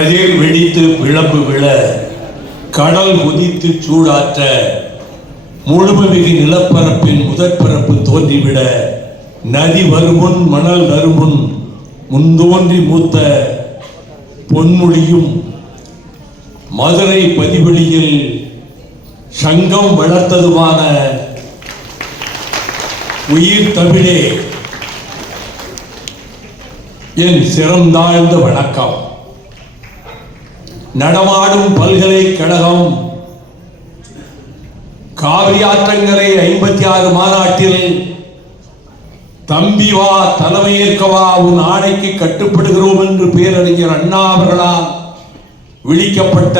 கதிர் வெடித்து பிளம்பு விழ கடல் குதித்து சூடாற்ற முழுமைமிகு நிலப்பரப்பின் முதற்பரப்பு தோன்றிவிட நதி வருமுன் மணல் வருமுன் முன்தோன்றி மூத்த பொன்மொழியும் மதுரை பதிவெளியில் சங்கம் வளர்த்ததுமான உயிர் தமிழே என் சிறந்தாழ்ந்த வணக்கம். நடமாடும் பல்கலைக்கழகம் காவிரி ஆற்றங்கரை 56 மாநாட்டில் தம்பி வா தலைமையேற்கவா உன் ஆணைக்கு கட்டுப்படுகிறோம் என்று பேரறிஞர் அண்ணா அவர்களால் விழிக்கப்பட்ட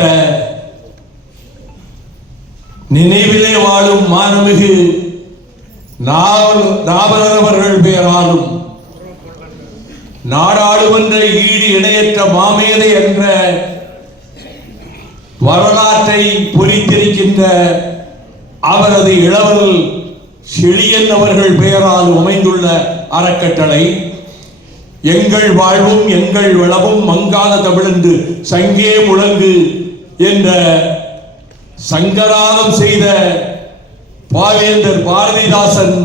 நினைவிலே வாழும் மாண்புமிகு நாவலர் அவர்கள் பெயராலும் நாடாளுமன்ற ஈடு இணையற்ற மாமேதை என்ற வரலாற்றை பொறித்திருக்கின்ற அவரது இளவல் செழியன் அவர்கள் பெயரால் அமைந்துள்ள அறக்கட்டளை எங்கள் வாழ்வும் எங்கள் வளமும் மங்காத தமிழென்று சங்கே முழங்கு என்ற சங்கரானம் செய்த பாவேந்தர் பாரதிதாசன்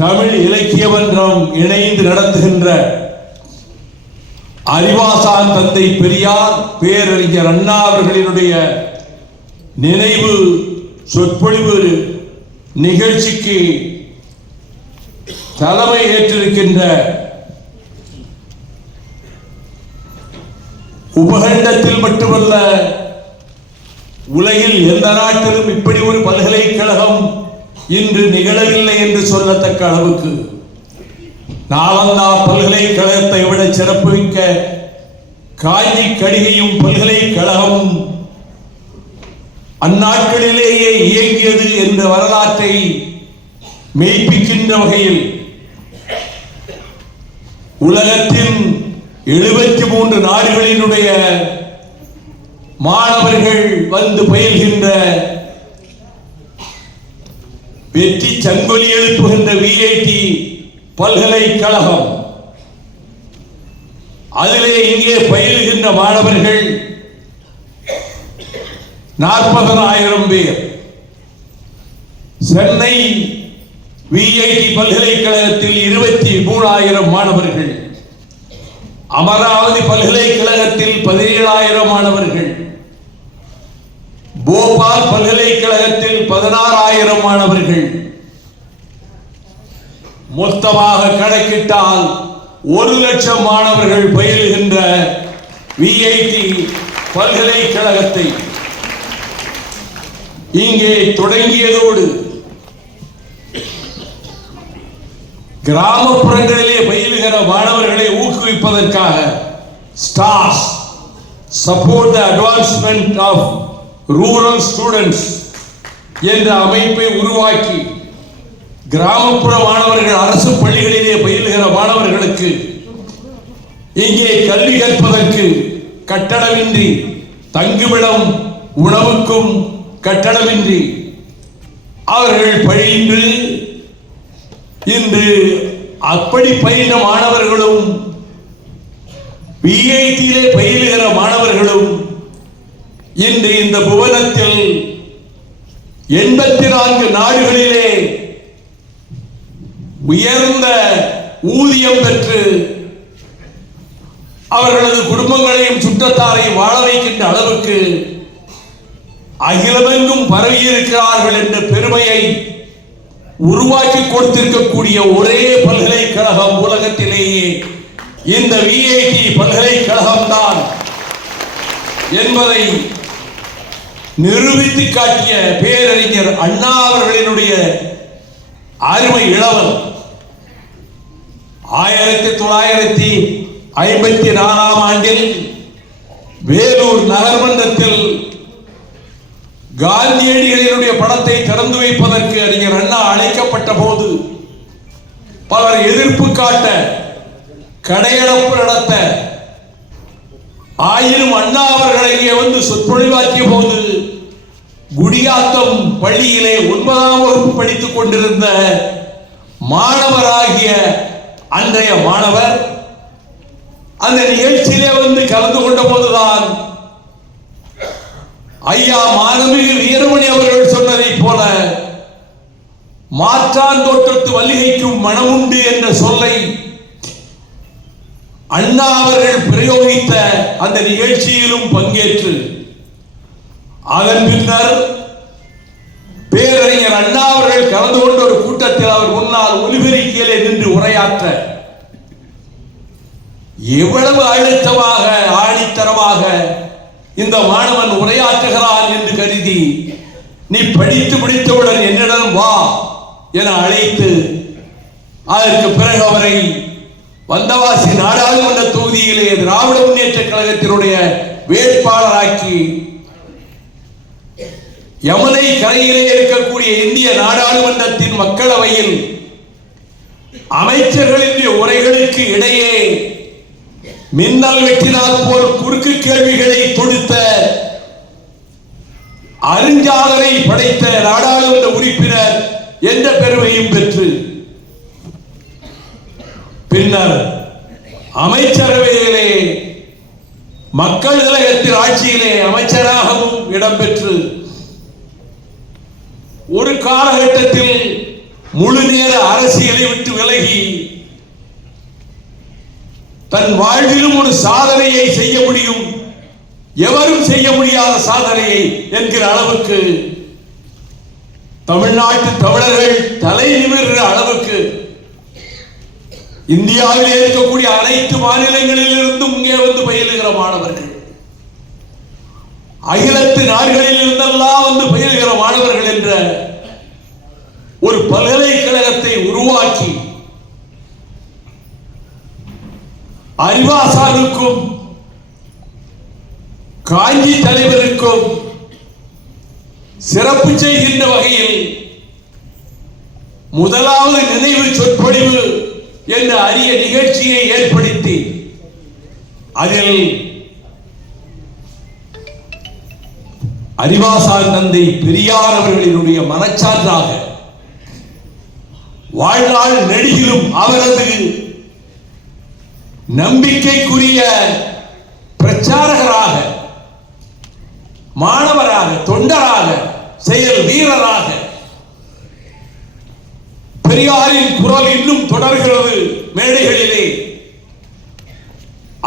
தமிழ் இலக்கிய மன்றம் இணைந்து நடத்துகின்ற அறிவாசான் தந்தை பெரியார் பேரறிஞர் அண்ணா அவர்களினுடைய நினைவு சொற்பொழிவு நிகழ்ச்சிக்கு தலைமை ஏற்றிருக்கின்ற உபகண்டத்தில் மட்டுமல்ல உலகில் எந்த நாட்டிலும் இப்படி ஒரு பல்கலைக்கழகம் இன்று நிகழவில்லை என்று சொல்லத்தக்க அளவுக்கு நாலந்தா பல்கலைக்கழகத்தை விட சிறப்புமிக்க காஞ்சி கடிகையும் பல்கலைக்கழகமும் அந்நாட்களிலேயே இயங்கியது என்ற வரலாற்றை மெய்ப்பிக்கின்ற வகையில் உலகத்தின் 73 நாடுகளினுடைய மாணவர்கள் வந்து பயில்கின்ற வெற்றி சங்கொலி எழுப்புகின்ற விஐடி பல்கலைக்கழகம். அதிலே இங்கே பயிலுகின்ற மாணவர்கள் 40,000 பேர். சென்னை விஐடி பல்கலைக்கழகத்தில் 23,000 மாணவர்கள். அமராவதி பல்கலைக்கழகத்தில் 17,000 மாணவர்கள். போபால் பல்கலைக்கழகத்தில் 16,000 மாணவர்கள். மொத்தமாக கணக்கிட்டால் 1,00,000 மாணவர்கள் பயிலுகின்ற விஐடி பல்கலைக்கழகத்தை இங்கே தொடங்கியதோடு கிராமப்புறங்களிலே பயிலுகிற மாணவர்களை ஊக்குவிப்பதற்காக stars support the advancement of rural students என்ற அமைப்பை உருவாக்கி கிராமப்புற மாணவர்கள் அரசு பள்ளிகளிலே பயிலுகிற மாணவர்களுக்கு இங்கே கல்வி கற்பதற்கு கட்டணமின்றி தங்குமிடம் உணவுக்கும் கட்டணமின்றி அவர்கள் பயின்று இன்று அப்படி பயின்ற மாணவர்களும் விஐடியிலே பயிலுகிற மாணவர்களும் இன்று இந்த புவனத்தில் 84 நாடுகளிலே உயர்ந்த ஊதியம் பெற்று அவர்களது குடும்பங்களையும் சுற்றத்தாரையும் வாழ வைக்கின்ற அளவுக்கு அகிலமெங்கும் பரவியிருக்கிறார்கள் என்ற பெருமையை உருவாக்கி கொடுத்திருக்கக்கூடிய ஒரே பல்கலைக்கழகம் உலகத்திலேயே இந்த விஐடி பல்கலைக்கழகம் தான் என்பதை நிரூபித்து காட்டிய பேரறிஞர் அண்ணா அவர்களினுடைய அருமை இளவல் 1954 ஆண்டில் வேலூர் நகர்மன்றத்தில் காந்தியடிகளினுடைய படத்தை திறந்து வைப்பதற்கு அறிஞர் அண்ணா அழைக்கப்பட்ட போது பலர் எதிர்ப்பு காட்ட கடையடைப்பு நடத்த ஆயினும் அண்ணா அவர்கள் இங்கே வந்து சொற்பொழிவாற்றிய போது குடியாத்தம் பள்ளியிலே 9ஆம் வகுப்பு படித்துக் கொண்டிருந்த மாணவராகிய அன்றைய மாணவர் அந்த நிகழ்ச்சியிலே வந்து கலந்து கொண்ட போதுதான் ஐயா மாண்புமிகு வீரமணி அவர்கள் சொன்னதை போல மாற்றான் தோட்டத்து மல்லிகைக்கும் மனமுண்டு என்ற சொல்லை அண்ணா அவர்கள் பிரயோகித்த அந்த நிகழ்ச்சியிலும் பங்கேற்று அதன் பின்னர் பேரறிஞர் அண்ணா அவர்கள் கலந்து கொண்ட ஒரு கூட்டத்தில் அவர் முன்னால் ஒலிபெருக்கியிலே நின்று உரையாற்ற எவ்வளவு அழுத்தமாக ஆணித்தரமாக இந்த மாணவன் உரையாற்றுகிறான் என்று கருதி நீ படித்து முடித்தவுடன் என்னிடம் வா என அழைத்து அதற்கு பிறகு அவரை வந்தவாசி நாடாளுமன்ற தொகுதியிலே திராவிட முன்னேற்ற கழகத்தினுடைய வேட்பாளராக்கி யமுனை கரையிலே இருக்கக்கூடிய இந்திய நாடாளுமன்றத்தின் மக்களவையில் அமைச்சர்களின் உரைகளுக்கு இடையே மின்னல் வெட்டினால் போல் குறுக்கு கேள்விகளை தொடுத்த அறிஞாளரை படைத்த நாடாளுமன்ற உறுப்பினர் என்ற பெருமையும் பெற்று பின்னர் அமைச்சரவையிலே மக்கள் கழகத்தின் ஆட்சியிலே அமைச்சராகவும் இடம்பெற்று ஒரு காலகட்டத்தில் முழு நேர அரசியலை விட்டு விலகி தன் வாழ்விலும் ஒரு சாதனையை செய்ய முடியும், எவரும் செய்ய முடியாத சாதனையை என்கிற அளவுக்கு தமிழ்நாட்டு தமிழர்கள் தலை நிமிர்கிற அளவுக்கு இந்தியாவில் இருக்கக்கூடிய அனைத்து மாநிலங்களில் இருந்தும் இங்கே வந்து பயிலுகிற மாணவர்கள், அகிலத்து நாடுகளில் இருந்தெல்லாம் வந்து பயிலுகிற மாணவர்கள் என்ற ஒரு பல்கலைக்கழகத்தை உருவாக்கி அறிவாசானுக்கும் காஞ்சி தலைவருக்கும் சிறப்பு செய்கின்ற வகையில் முதலாவது நினைவு சொற்பொழிவு என்ற அரிய நிகழ்ச்சியை ஏற்படுத்தி அதில் அறிவாசான் தந்தை பெரியார் அவர்களினுடைய மனச்சான்றாக வாழ்நாள் நெடுகிலும் அவரது நம்பிக்கைக்குரிய பிரச்சாரகராக, மாணவராக, தொண்டராக, செயல் வீரராக பெரியாரின் குரல் இன்னும் தொடர்கிறது மேடைகளிலே.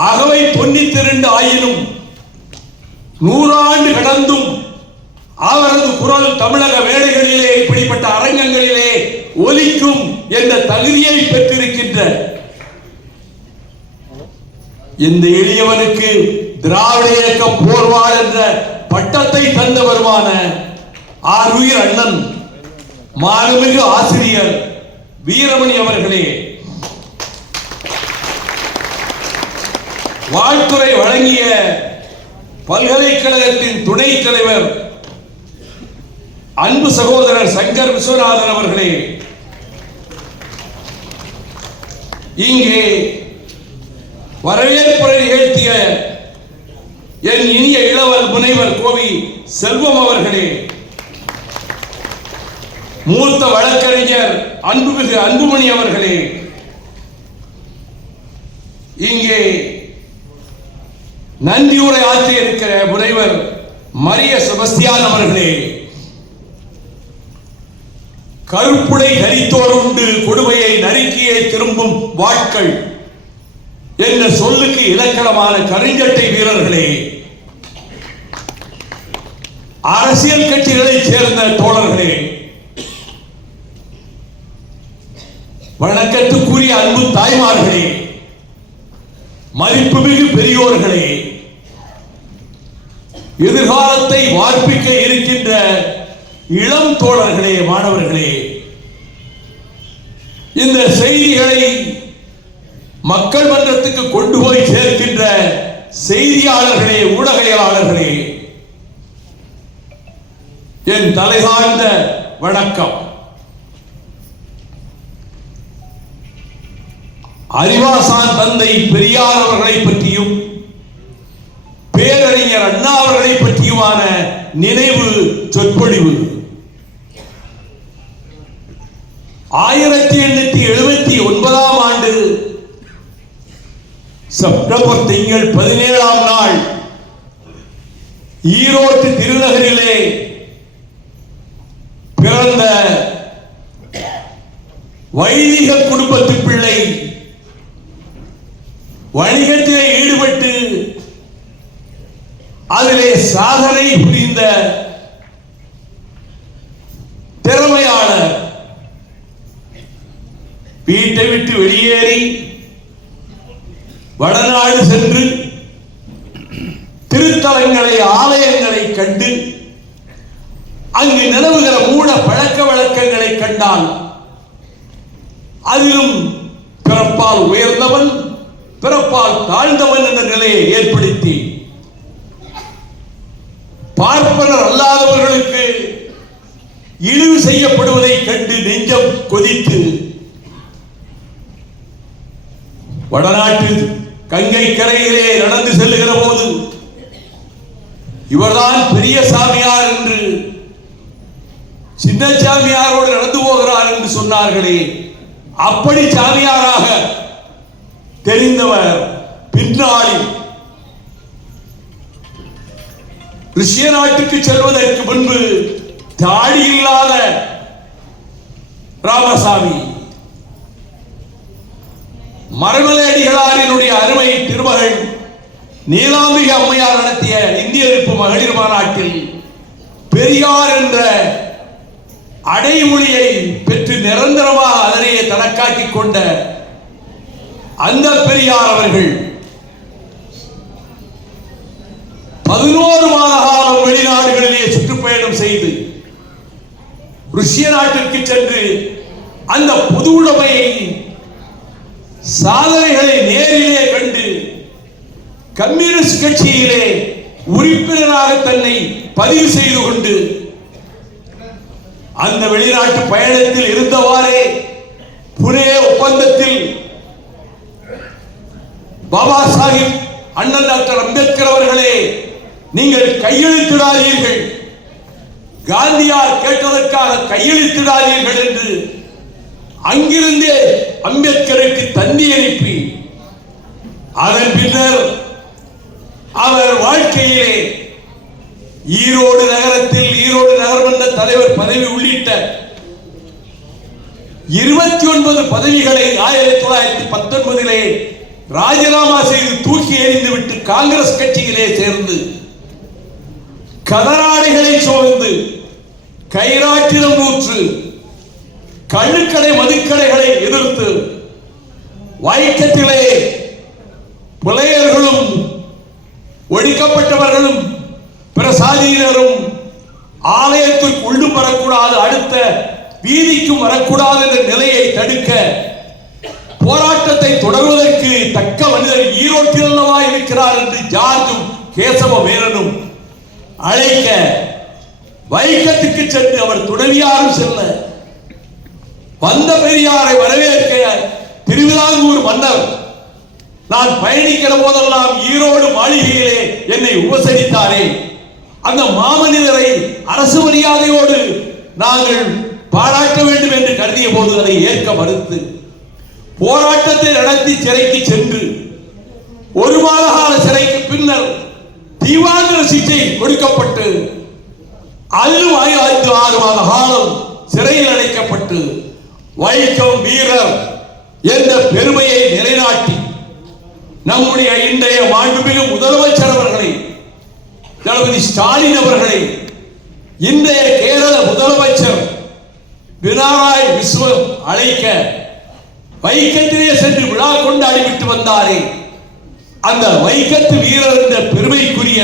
அகவை பொன்னித்திரண்டு ஆயினும் 100 ஆண்டு கடந்தும் அவரது குரல் தமிழக மேடைகளிலே இப்படிப்பட்ட அரங்கங்களிலே ஒலிக்கும் என்ற தகுதியை பெற்றிருக்கின்ற இந்த எளியவனுக்கு திராவிட இயக்கம் போர்வாள் என்ற பட்டத்தை தந்தவருமான ஆருயிர் அண்ணன் மாண்புமிகு ஆசிரியர் வீரமணி அவர்களே, வாழ்த்துரை வழங்கிய பல்கலைக்கழகத்தின் துணைத் தலைவர் அன்பு சகோதரர் சங்கர் விஸ்வநாதன் அவர்களே, இங்கே வரவேற்புரை நிகழ்த்திய என் இனிய இளவல் முனைவர் கோவி செல்வம் அவர்களே, மூத்த வழக்கறிஞர் அன்புமிகு அன்புமணி அவர்களே, இங்கே நன்றியுரை ஆற்றி இருக்கிற முனைவர் மரிய செபஸ்தியான் அவர்களே, கருப்புடை தரித்தோர் உண்டு கொடுமையை நறுக்கியே திரும்பும் வாட்கள் என்ற சொல்லுக்கு இலக்கணமான கருஞ்சட்டை வீரர்களே, அரசியல் கட்சிகளைச் சேர்ந்த தோழர்களே, வணக்கத்துக்குரிய அன்பு தாய்மார்களே, மதிப்புமிகு பெரியோர்களே, எதிர்காலத்தை வார்ப்பிக்க இருக்கின்ற இளம் தோழர்களே, மாணவர்களே, இந்த செய்திகளை மக்கள் மன்றத்துக்கு கொண்டு போய் சேர்க்கின்ற செய்தியாளர்களே, ஊடகவியலாளர்களே, என் தலைசார்ந்த வணக்கம். அறிவாசான் தந்தை பெரியார் அவர்களை பற்றியும் பேரறிஞர் அண்ணா அவர்களை பற்றியுமான நினைவு சொற்பொழிவு 1879 ஆண்டு செப்டம்பர் திங்கள் 17ஆம் நாள் ஈரோட்டு திருநகரிலே பிறந்த வைதிக குடும்பத்து பிள்ளை வணிகத்திலே ஈடுபட்டு அதிலே சாதனை புரிந்த திறமையாளர் வீட்டை விட்டு வெளியேறி வடநாடு சென்று திருத்தலங்களை ஆலயங்களை கண்டு அங்கு நிலவுகிற மூட பழக்க வழக்கங்களை கண்டால் அதிலும் பிறப்பால் உயர்ந்தவன் பிறப்பால் தாழ்ந்தவன் என்ற நிலையை ஏற்படுத்தி பார்ப்பனர் அல்லாதவர்களுக்கு இழிவு செய்யப்படுவதை கண்டு நெஞ்சம் கொதித்து வடநாட்டு கங்கை கரையிலே நடந்து செல்லுகிற போது இவர்தான் பெரிய சாமியார் என்று சின்ன சாமியாரோடு நடந்து போகிறார் என்று சொன்னார்களே, அப்படி சாமியாராக தெரிந்தவர் பின்னாளில் ருஷ்ய நாட்டுக்கு செல்வதற்கு முன்பு தாடி இல்லாத ராமசாமி மறைமலை அடிகளாரினுடைய அருமை திருமகள் நீலாம்பிகை அம்மையார் நடத்திய இந்திய எதிர்ப்பு மகளிர் மாநாட்டில் பெரியார் என்ற அடைமொழியை பெற்று நிரந்தரமாக அதனையே தனக்காக்கிக் கொண்ட அந்த பெரியார் அவர்கள் 11 மாத காலம் வெளிநாடுகளிலே சுற்றுப்பயணம் செய்து ருஷ்ய நாட்டிற்கு சென்று அந்த பொது உடைமையை சாதனைகளை நேரிலே கண்டு கம்யூனிஸ்ட் கட்சியிலே உறுப்பினராக தன்னை பதிவு செய்து கொண்டு அந்த வெளிநாட்டு பயணத்தில் இருந்தவாறே புனே ஒப்பந்தத்தில் பாபா சாஹிப் அண்ணல் டாக்டர் அம்பேத்கர் அவர்களே, நீங்கள் கையெழுத்திடாதீர்கள், காந்தியார் கேட்டதற்காக கையெழுத்திடாதீர்கள் என்று அங்கிருந்தே அம்பேத்கருக்கு தந்தி அனுப்பி அதன் பின்னர் அவர் வாழ்க்கையிலே ஈரோடு நகரத்தில் ஈரோடு நகர்மன்ற தலைவர் பதவி உள்ளிட்ட 29 பதவிகளை 1919 ராஜினாமா செய்து தூக்கி எறிந்துவிட்டு காங்கிரஸ் கட்சியிலே சேர்ந்து கதராடைகளை சோர்ந்து கைராட்டினம் ஊற்று கள்ளுக்கடை மதுக்கடைகளை எதிர்த்து வைக்கத்திலே புலையர்களும் ஒழிக்கப்பட்டவர்களும் பிரசாதியினரும் ஆலயத்திற்கு உள்ளும் வரக்கூடாது, அடுத்த வீதிக்கும் வரக்கூடாது என்ற நிலையை தடுக்க போராட்டத்தை தொடர்வதற்கு தக்க மனிதர் ஈரோட்டில் அல்லவா இருக்கிறார் என்று ஜார்ஜும் கேசவ மேனனும் அழைக்க வைக்கத்துக்கு சென்று அவர் துணைவியாரும் செல்ல வந்த பெரியாரை வரவேற்க திருவிதாங்கூர் மன்னர் நான் பயணிக்கிற போதெல்லாம் ஈரோடு மாளிகையிலே என்னை உபசரித்தாரே, அந்த மாமனிதரை அரசு மரியாதையோடு நாங்கள் பாராட்ட வேண்டும் என்று கருதிய போது அதை ஏற்க மறுத்து போராட்டத்தை நடத்தி சிறைக்கு சென்று 1 மாத கால சிறைக்கு பின்னர் தீவாந்திர சிகிச்சை கொடுக்கப்பட்டு அதிலும் 6 மாத காலம் சிறையில் அடைக்கப்பட்டு வைக்கம் வீரர் என்ற பெருமையை நிலைநாட்டி நம்முடைய இன்றைய மாண்புமிகு முதலமைச்சர் அவர்களை தளபதி ஸ்டாலின் அவர்களை இன்றைய கேரள முதலமைச்சர் பினராயி விஜயன் அழைக்க வைக்கத்திலே சென்று விழா கொண்டாடி விட்டு வந்தாரே, அந்த வைக்கத்து வீரர் என்ற பெருமைக்குரிய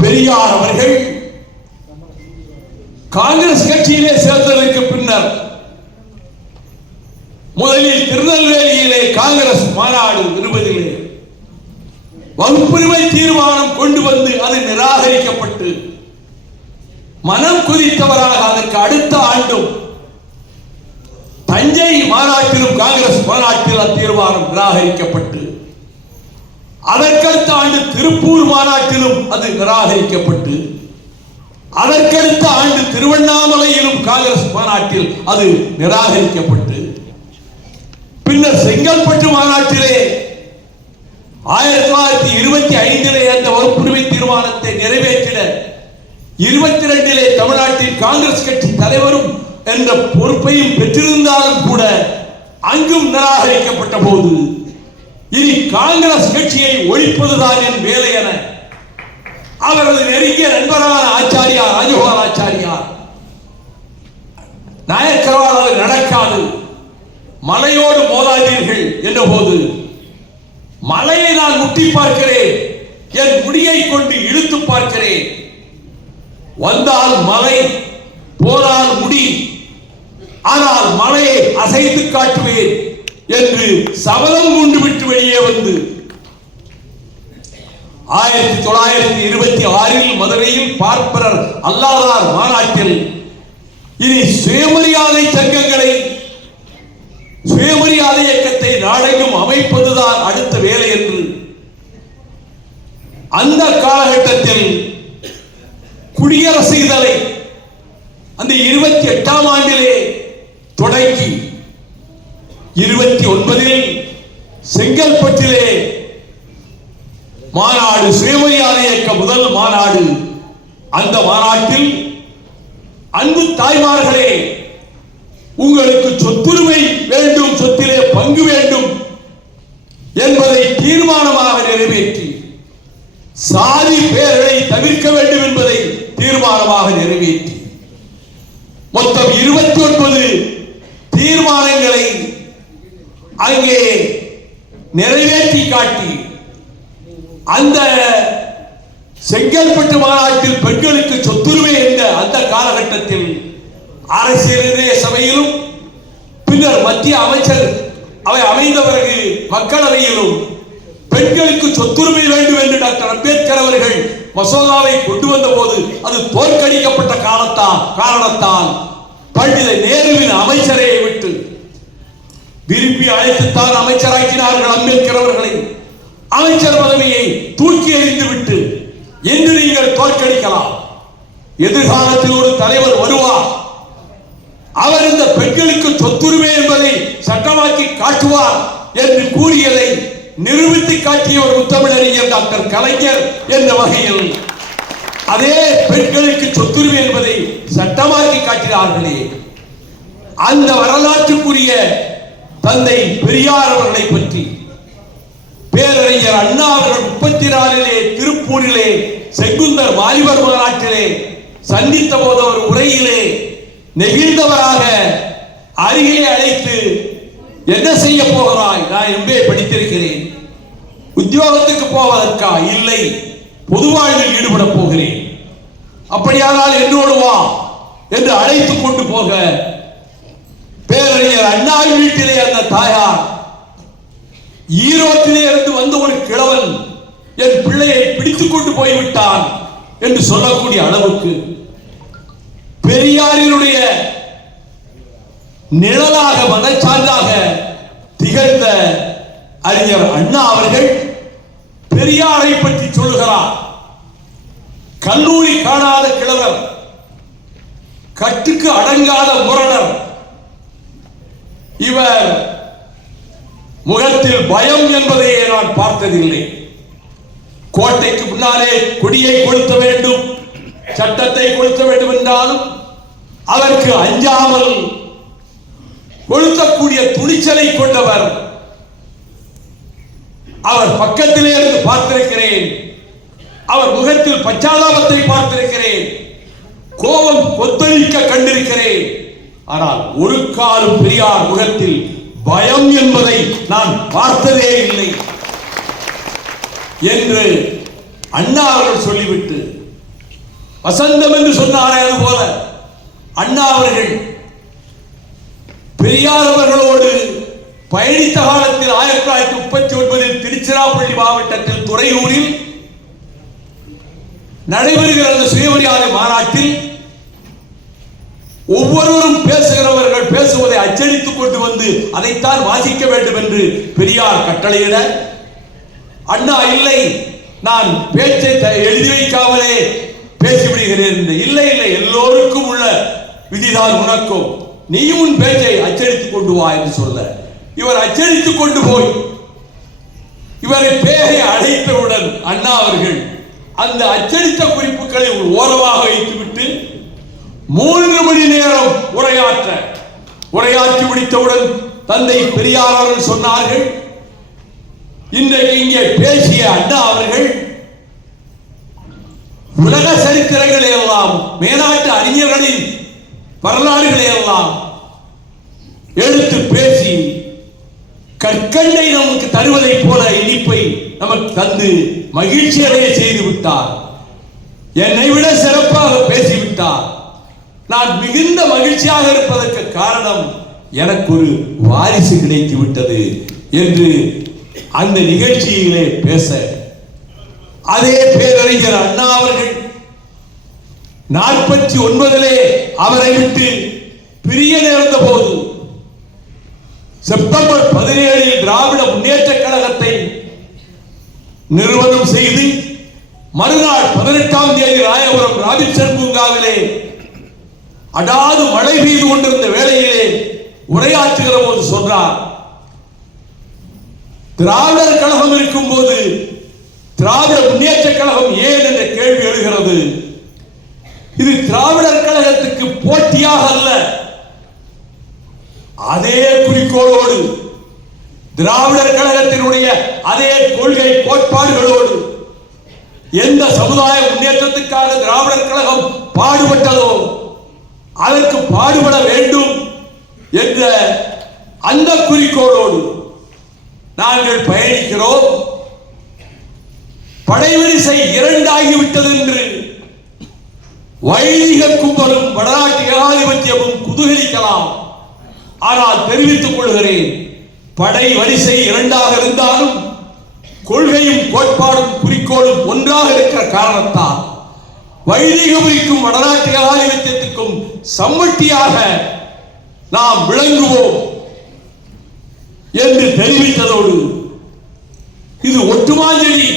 பெரியார் அவர்கள் காங்கிரஸ் கட்சியிலே சேர்ந்ததற்கு பின்னர் முதலில் திருநெல்வேலியிலே காங்கிரஸ் மாநாடு 20 வகுப்புரிமை தீர்மானம் கொண்டு வந்து அது நிராகரிக்கப்பட்டு மனம் குதித்தவராக அதற்கு அடுத்த ஆண்டும் தஞ்சை மாநாட்டிலும் காங்கிரஸ் மாநாட்டில் அத்தீர்மானம் நிராகரிக்கப்பட்டு அதற்கடுத்த ஆண்டு திருப்பூர் மாநாட்டிலும் அது நிராகரிக்கப்பட்டு அதற்கடுத்த ஆண்டு திருவண்ணாமலையிலும் காங்கிரஸ் மாநாட்டில் அது நிராகரிக்கப்பட்டு பின்னர் செங்கல்பட்டு மாநாட்டிலே 1925 அந்த வகுப்புரிமை தீர்மானத்தை நிறைவேற்றிட 22 தமிழ்நாட்டில் காங்கிரஸ் கட்சி தலைவரும் என்ற பொறுப்பையும் பெற்றிருந்தாலும் கூட அங்கும் நிராகரிக்கப்பட்ட போது இனி காங்கிரஸ் கட்சியை ஒழிப்பதுதான் என் வேலை என அவரது நெருங்கிய நண்பரான ஆச்சாரியார் ராஜகோபால் ஆச்சாரியார் நாயக்கரால் அது நடக்காது, மலையோடு மோதாதீர்கள் என்ற போது மலையை நான் முட்டி பார்க்கிறேன், என் முடியை கொண்டு இழுத்து பார்க்கிறேன், வந்தால் மலை போனால் முடி, ஆனால் மலையை அசைத்து காட்டுவேன் என்று சபதம் கொண்டு விட்டு வெளியே வந்து 1926 மதுரையில் பார்ப்பனர் அல்லாதார் மாநாட்டில் இனி சுயமரியாதை சங்கங்களை, சுயமரியாதை இயக்கத்தை நாடெங்கும் அமைப்பதுதான் அடுத்த வேலை என்று அந்த காலகட்டத்தில் குடியரசு இதழை அந்த 28ஆம் ஆண்டிலே தொடங்கி 29 செங்கல்பட்டிலே மாநாடு, சுயமரியாதை இயக்க முதல் மாநாடு. அந்த மாநாட்டில் அன்பு தாய்மார்களே, உங்களுக்கு சொத்துரிமை வேண்டும், சொத்திலே பங்கு வேண்டும் என்பதை தீர்மானமாக நிறைவேற்றி சாதி பெயர்களை தவிர்க்க வேண்டும் என்பதை தீர்மானமாக நிறைவேற்றி மொத்தம் 29 தீர்மானங்களை அங்கே நிறைவேற்றி காட்டி அந்த செங்கல்பட்டு மாநாட்டில் பெண்களுக்கு சொத்துரிமை என்ற அந்த காலகட்டத்தில் அரசியல் சபையிலும் பின்னர் மத்திய அமைச்சர் அவை அமைந்த பிறகு மக்களவையிலும் பெண்களுக்கு சொத்துரிமை வேண்டும் என்று டாக்டர் அம்பேத்கர் அவர்கள் மசோதாவை கொண்டு வந்த போது அது தோற்கடிக்கப்பட்ட காரணத்தால் பண்டித நேருவின் அமைச்சரை விட்டு விரும்பி அழைத்துத்தான் அமைச்சராக்கினார்கள் அம்பேத்கர் அவர்களை. அமைச்சர் பதவியை தூக்கி எறிந்து விட்டு என்று நீங்கள் தோற்கடிக்கலாம், எதிர்காலத்தில் ஒரு தலைவர் வருவார், அவர் இந்த பெண்களுக்கு சொத்துரிமை என்பதை சட்டமாக்கி காட்டுவார் என்று கூறியதை நிரூபித்து காட்டிய ஒரு முத்தமிழறிஞர் டாக்டர் கலைஞர் என்ற வகையில் அதே பெண்களுக்கு சொத்துரிமை என்பதை சட்டமாக்கி காட்டினார்களே, அந்த வரலாற்றுக்குரிய தந்தை பெரியார் அவர்களை பற்றி பேரறிஞர் அண்ணா அவர்கள் 34 திருப்பூரிலே செங்குந்தர் வாலிபர் மாநாட்டிலே சந்தித்த போது அவர் உரையிலே நெகிழ்ந்தவராக அருகிலே அழைத்து, என்ன செய்ய போகிறாய்? நான் MBA படித்திருக்கிறேன், உத்தியோகத்துக்கு போவதற்கா? இல்லை, பொது வாழ்வில் ஈடுபட போகிறேன், அப்படியானால் என்னோடு வா என்று அழைத்துக் கொண்டு போக பேரறிஞர் அண்ணாவின் வீட்டிலே அந்த தாயார், ஈரோட்டிலே இருந்து வந்த ஒரு கிழவன் என் பிள்ளையை பிடித்துக் கொண்டு போய்விட்டான் என்று சொல்லக்கூடிய அளவுக்கு பெரியாரினுடைய நிழலாக மனச்சான்றாக திகழ்ந்த அறிஞர் அண்ணா அவர்கள் பெரியாரை பற்றி சொல்லுகிறார். கல்லூரி காணாத கிழவர், கட்டுக்கு அடங்காத முரணர், இவர் முகத்தில் பயம் என்பதையே நான் பார்த்ததில்லை. கோட்டைக்கு முன்னாலே கொடியை கொளுத்த வேண்டும், சட்டத்தை கொளுத்த வேண்டும் என்றாலும் அதற்கு அஞ்சாமல் கொளுத்தக்கூடிய துணிச்சலை கொண்டவர். அவர் பக்கத்திலே இருந்து பார்த்திருக்கிறேன், அவர் முகத்தில் பச்சாதாபத்தை பார்த்திருக்கிறேன், கோபம் கொத்தளிக்க கண்டிருக்கிறேன். ஆனால் ஒரு காலம் பெரியார் முகத்தில் பயம் என்பதை நான் பார்த்ததே இல்லை என்று அண்ணா அவர்கள் சொல்லிவிட்டு, வசந்தம் என்று சொன்னாரே அதுபோல அண்ணா அவர்கள் பெரியார் அவர்களோடு பயணித்த காலத்தில் 1939 திருச்சிராப்பள்ளி மாவட்டத்தில் துறையூரில் நடைபெறுகிற அந்த சுயமரியாதை மாநாட்டில் ஒவ்வொருவரும் பேசுகிறவர்கள் பேசுவதை அச்சடித்துக் கொண்டு வந்து அதைத்தான் வாசிக்க வேண்டும் என்று பெரியார் கட்டளையிட, அண்ணா இல்லை, நான் பேச்சை எழுதி வைக்காமலே பேசிவிடுகிறேன். இல்லை இல்லை, எல்லோருக்கும் உள்ள விதிதான் உனக்கும், நீயும் உன் பேச்சை அச்சடித்துக் கொண்டு வா என்று சொல்ல, இவர் அச்சடித்துக் கொண்டு போய் இவரை பேரை அழைத்தவுடன் அண்ணா அவர்கள் அந்த அச்சடித்த குறிப்புகளை ஒரு ஓரமாக வைத்துவிட்டு 3 மணி நேரம் உரையாற்றி முடித்தவுடன் தந்தை பெரியார் அவர்கள் சொன்னார்கள், இன்றைக்கு இங்கே பேசிய அண்ணா அவர்கள் உலக சரித்திரங்களை எல்லாம், மேலாட்டு அறிஞர்களின் வரலாறுகளை எல்லாம் எடுத்து பேசி கற்கண்டை நமக்கு தருவதை போல இனிப்பை நமக்கு தந்து மகிழ்ச்சி அடைய செய்து விட்டார். என்னை விட சிறப்பாக பேசிவிட்டார். நான் மிகுந்த மகிழ்ச்சியாக இருப்பதற்கு காரணம் எனக்கு ஒரு வாரிசு கிடைத்து விட்டது என்று அந்த நிகழ்ச்சியிலே பேச, அதே பேரறிஞர் அண்ணா அவர்கள் 49 அவரை விட்டு பிரிய நேர்ந்த போது செப்டம்பர் 17 திராவிட முன்னேற்ற கழகத்தை நிறுவனம் செய்து மறுநாள் 18ஆம் தேதி ராயபுரம் ராபின்சன் பூங்காவிலே அடாது மழை பெய்து கொண்டிருந்த வேளையிலே உரையாற்றுகிற போது சொன்னார், திராவிடர் கழகம் இருக்கும் போது திராவிட முன்னேற்ற கழகம் ஏன் என்ற கேள்வி எழுகிறது. இது திராவிடர் கழகத்துக்கு போட்டியாக அல்ல, அதே குறிக்கோளோடு திராவிடர் கழகத்தினுடைய அதே கொள்கை கோட்பாடுகளோடு எந்த சமுதாய முன்னேற்றத்துக்காக திராவிடர் கழகம் பாடுபட்டதோ அதற்கு பாடுபட வேண்டும் என்ற அந்த குறிக்கோளோடு நாங்கள் பயணிக்கிறோம். படைவரிசை 2 ஆகிவிட்டது என்று வைதிக கும்பலும் வடநாட்டு ஏகாதிபத்தியமும் குதூகலிக்கலாம். ஆனால் தெரிவித்துக் கொள்கிறேன், படை வரிசை 2ஆக இருந்தாலும் கொள்கையும் கோட்பாடும் குறிக்கோளும் ஒன்றாக இருக்கிற காரணத்தால் வைதிகமும் வடநாட்டு ஏகாதிபத்தியத்துக்கும் சம்மட்டியாக நாம் விளங்குவோம் என்று தெரிவித்ததோடு, இது ஒட்டுமாஞ்செடி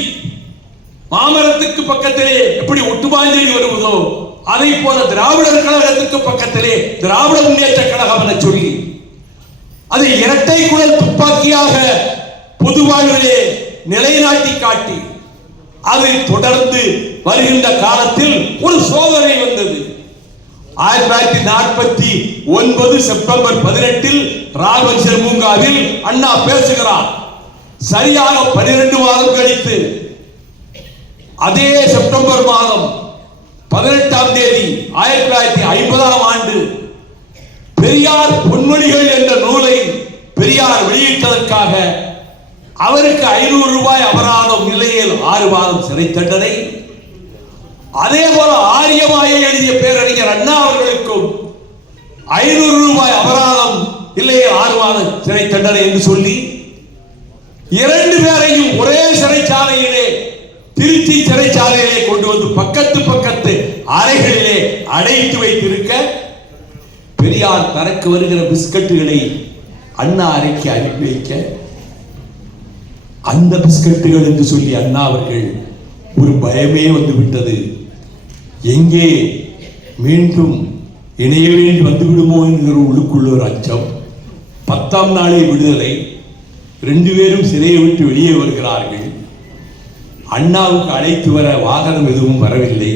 மாமரத்துக்கு பக்கத்திலே எப்படி ஒட்டுமாஞ்செடி வருவதோ அதை போல திராவிடர் கழகத்துக்கு பக்கத்திலே திராவிட முன்னேற்ற கழகம் என சொல்லி அதை இரட்டை குழல் துப்பாக்கியாக பொது வாழ்விலே நிலைநாட்டி காட்டி அதை தொடர்ந்து வருகின்ற காலத்தில் ஒரு சோதனை வந்தது. 1949 செப்டம்பர் 18 ராபின்சன் பூங்காவில் அண்ணா பேசுகிறார். சரியாக 12 மாதம் கழித்து அதே செப்டம்பர் மாதம் 18ஆம் தேதி 1950ஆம் ஆண்டு பெரியார் பொன்மொழிகள் என்ற நூலை பெரியார் வெளியிட்டதற்காக அவருக்கு 500 ரூபாய் அபராதம், இல்லையேல் 6 மாதம் சிறை தண்டனை. அதே போல ஆரியமாயை எழுதிய பேரறிஞர் அண்ணா அவர்களுக்கும் 500 ரூபாய் அபராதம், இல்லையே 6 மாதம் சிறை தண்டனை என்று சொல்லி 2 பேரையும் ஒரே சிறைச்சாலையிலே, திருச்சி சிறைச்சாலையிலே கொண்டு வந்து பக்கத்து அறைகளிலே அடைத்து வைத்திருக்க, பெரியார் தனக்கு வருகிற பிஸ்கட்டுகளை அண்ணா அறைக்கு அனுப்பி வைக்க, அந்த பிஸ்கட்டுகள் என்று சொல்லி அண்ணா அவர்கள் ஒரு பயமே வந்து விட்டது. எங்கே மீண்டும் இணைய வேண்டி வந்து விடுமோ என்கிற உள்ளுக்குள்ள ஒரு அச்சம். 10ஆம் நாளே விடுதலை. 2 பேரும் சிறையை விட்டு வெளியே வருகிறார்கள். அண்ணாவுக்கு அழைத்து வர வாகனம் எதுவும் வரவில்லை.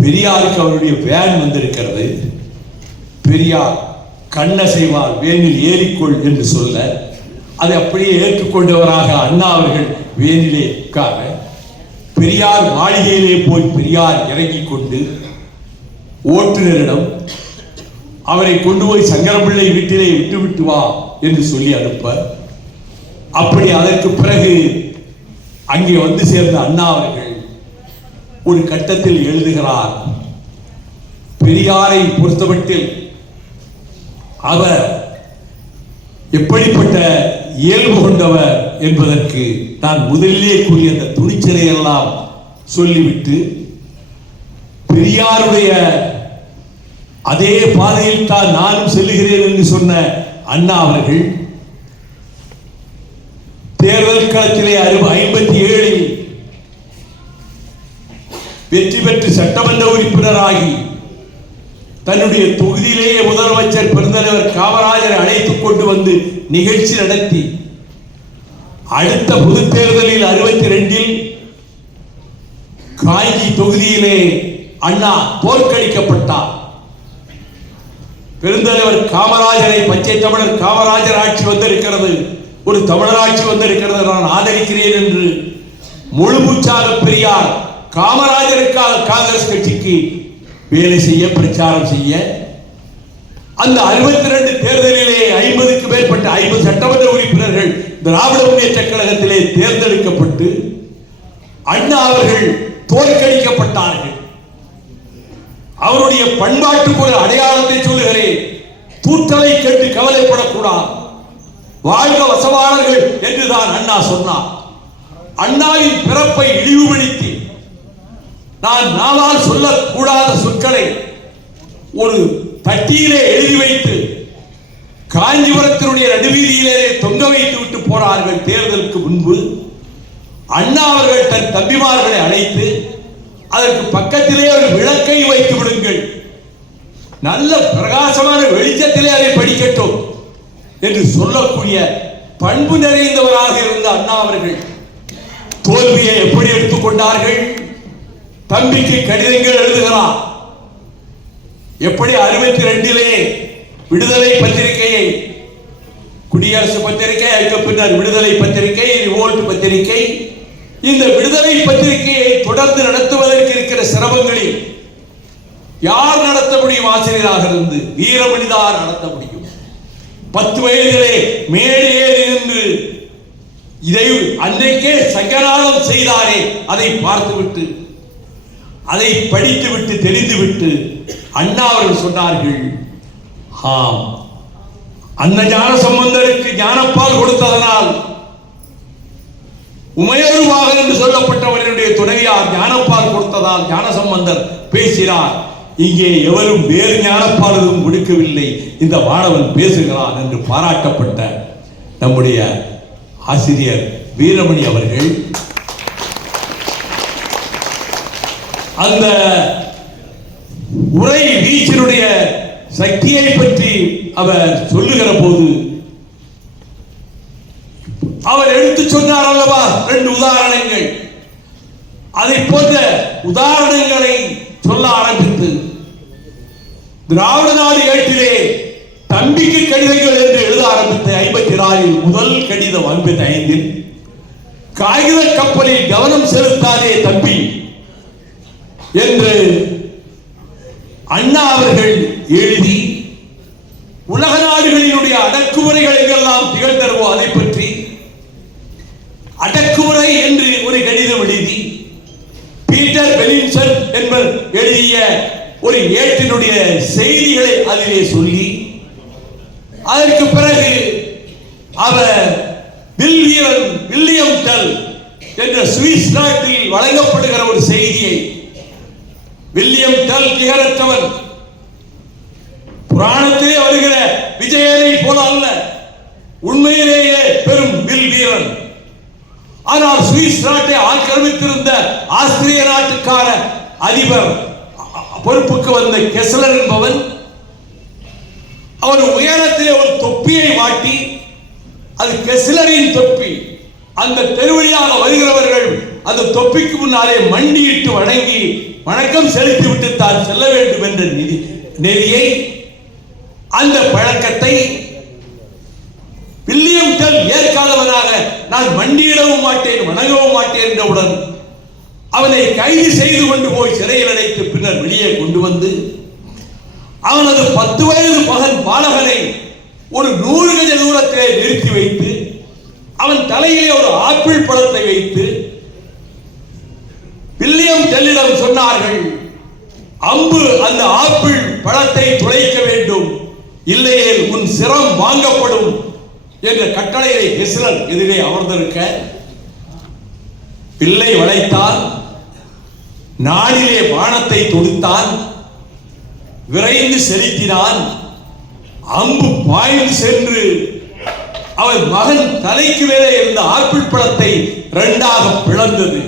பெரியாருக்கு அவருடைய வேன் வந்திருக்கிறது. பெரியார் கண்ணசைவால் வேனில் ஏறிக்கொள் என்று சொல்ல, அதை அப்படியே ஏற்றுக்கொண்டவராக அண்ணா அவர்கள் வேனிலே உட்கார, பெரியார் மாளிகையிலே போய் பெரியார் இறங்கிக் கொண்டு ஓட்டுநரிடம் அவரை கொண்டு போய் சங்கரம்பிள்ளை வீட்டிலே விட்டு வா என்று சொல்லி அனுப்ப, அப்படி அதற்கு பிறகு அங்கே வந்து சேர்ந்த அண்ணா அவர்கள் ஒரு கட்டத்தில் எழுதுகிறார், பெரியாரை பொறுத்தமட்டில் அவர் எப்படிப்பட்ட இயல்பு கொண்டவர் என்பதற்கு நான் முதலிலே கூறிய அந்த துணிச்சலை எல்லாம் சொல்லிவிட்டு, பெரியாருடைய அதே பாதையில் தான் நானும் செல்லுகிறேன் என்று சொன்ன அண்ணா அவர்கள் தேர்தல் களத்திலே 57 வெற்றி பெற்று சட்டமன்ற உறுப்பினராகி தன்னுடைய தொகுதியிலேயே முதலமைச்சர் பெருந்தலைவர் காமராஜரை அழைத்துக் கொண்டு வந்து நிகழ்ச்சி நடத்தி அடுத்த பொது தேர்தலில் 62 காஞ்சி தொகுதியிலே அண்ணா தோற்கடிக்கப்பட்டார். பெருந்தலைவர் காமராஜரை, பச்சை தமிழர் காமராஜர் ஆட்சி வந்திருக்கிறது, ஒரு தமிழர் ஆட்சி வந்திருக்கிறது, நான் ஆதரிக்கிறேன் என்று முழுமூச்சாக பெரியார் காமராஜருக்காக காங்கிரஸ் கட்சிக்கு வேலை செய்ய, பிரச்சாரம் செய்ய, அந்த 62 தேர்தலிலே 50க்கு மேற்பட்ட 50 சட்டமன்ற உறுப்பினர்கள் திராவிட முன்னேற்ற கழகத்திலே தேர்ந்தெடுக்கப்பட்டு அண்ணா அவர்கள் தோற்கடிக்கப்பட்டார்கள். அவருடைய பண்பாட்டுக்கு ஒரு அடையாளத்தை சொல்லுகிறேன். தூற்றலை கேட்டு கவலைப்படக்கூடாது, வாழ்க வசவாளர்கள் என்றுதான் அண்ணா சொன்னார். அண்ணாவின் பிறப்பை இழிவுபடுத்தி நான் நாவால் சொல்லக்கூடாத சொற்களை ஒரு தட்டியிலே எழுதி வைத்து காஞ்சிபுரத்தினுடைய நடுவீதியிலே தொங்க வைத்து விட்டு போனார்கள். தேர்தலுக்கு முன்பு அண்ணா அவர்கள் தன் தம்பிமார்களை அழைத்து அதற்கு பக்கத்திலே ஒரு விளக்கை வைத்து விடுங்கள், நல்ல பிரகாசமான வெளிச்சத்திலே அதை படிக்கட்டும் என்று சொல்லக்கூடிய பண்பு நிறைந்தவராக இருந்த அண்ணா அவர்கள் தோல்வியை எப்படி எடுத்துக்கொண்டார்கள்? தம்பிக்கு கடிதங்கள் எழுதுகிறார். எப்படி 62 விடுதலை பத்திரிகையை, குடியரசு பத்திரிகை, அதுக்கு பின்னர் விடுதலை பத்திரிகை, ரிவோல்ட் பத்திரிகை, இந்த விடுதலை பத்திரிகையை தொடர்ந்து நடத்துவதற்கு இருக்கிற சிரமங்களில் யார் நடத்த முடியும்? ஆசிரியராக இருந்து வீரமணிதான் நடத்த முடியும். 10 வயதிலே மேடை ஏறி நின்று இதை அன்றைக்கே சங்கராலம் செய்தாரே, அதை பார்த்துவிட்டு, அதை படித்துவிட்டு தெரிந்துவிட்டு அண்ணா அவர்கள் சொன்னார்கள், ஆம், அந்த ஞான சம்பந்தருக்கு ஞானப்பால் கொடுத்ததனால் உமையொருவாக என்று சொல்லப்பட்டவர்களுடைய துணைவியார் ஞானப்பால் கொடுத்ததால் ஞான சம்பந்தர் பேசினார். இங்கே எவரும் வேறு ஞானப்பால் எதுவும் கொடுக்கவில்லை, இந்த மாணவன் பேசுகிறான் என்று பாராட்டப்பட்ட நம்முடைய ஆசிரியர் வீரமணி அவர்கள் அந்த உரை வீச்சினுடைய சக்தியை பற்றி அவர் சொல்லுகிற போது அவர் எடுத்து சொன்னார் அல்லவா 2 உதாரணங்கள். அதை போன்ற உதாரணங்களை சொல்ல ஆரம்பித்து திராவிட நாடு ஏட்டிலே தம்பிக்கு கடிதங்கள் என்று எழுத ஆரம்பித்த 54 முதல் கடிதம் 55 காகித கப்பலில் கவனம் செலுத்தாதே தம்பி என்று அண்ணா அவர்கள் எழுதி உலக நாடுகளினுடைய அடக்குமுறைகள் எங்கெல்லாம் திகழ்ந்தனவோ அதை பற்றி அடக்குமுறை என்று ஒரு கடிதம் எழுதி பீட்டர் பெலின்சன் என்பவர் எழுதிய ஒரு ஏட்டினுடைய செய்திகளை அதிலே சொல்லி அதற்கு பிறகு அவர் வில்லியம் டெல் என்ற சுவிஸ் நாட்டில் வழங்கப்படுகிற ஒரு செய்தியை, வில்லியம் டெல் நிகரற்றவன், புராணத்திலே வருகிற விஜயனை போல அல்ல, உண்மையிலேயே பெரும் வில் வீரன். ஆனால் சுவிஸ் நாட்டை ஆக்கிரமித்திருந்த ஆஸ்திரிய நாட்டுக்கார அதிபர் பொறுப்புக்கு வந்த கெஸ்லர் என்பவன் அவர் உயரத்திலே ஒரு தொப்பியை மாட்டி, அது கெஸ்லரின் தொப்பி, அந்த தெருவழியாக வருகிறவர்கள் அந்த தொப்பிக்கு முன்னாலே மண்டியிட்டு வணங்கி வணக்கம் செலுத்திவிட்டு தான் செல்ல வேண்டும் என்ற நெறியை, அந்த பழக்கத்தை வில்லியம் டெல் ஏற்காதவனாக நான் மண்டியிடவும் மாட்டேன் வணங்கவும் மாட்டேன் என்றவுடன் அவனை கைது செய்து கொண்டு போய் சிறையில் அடைத்து பின்னர் வெளியே கொண்டு வந்து அவனது 10 வயது மகன் பாலகனை ஒரு 100 கஜ தூரத்திலே நிறுத்தி வைத்து அவன் தலையிலே ஒரு ஆப்பிள் பழத்தை வைத்து வில்லியம் டெல்லிடம் சொன்னார்கள், அம்பு அந்த ஆப்பிள் பழத்தை துளைக்க வேண்டும், இல்லையே உன் சிரம் வாங்கப்படும் என்ற கட்டளையை கெஸ்லர் எதிரே அமர்ந்திருக்க பிள்ளை வளைத்தான், நாடிலே பானத்தை தொடுத்தான், விரைந்து செலுத்தினான், அம்பு பாய்ந்து சென்று அவன் மகன் தலைக்கு மேலே இருந்த ஆப்பிள் பழத்தை 2ஆக பிளந்தது.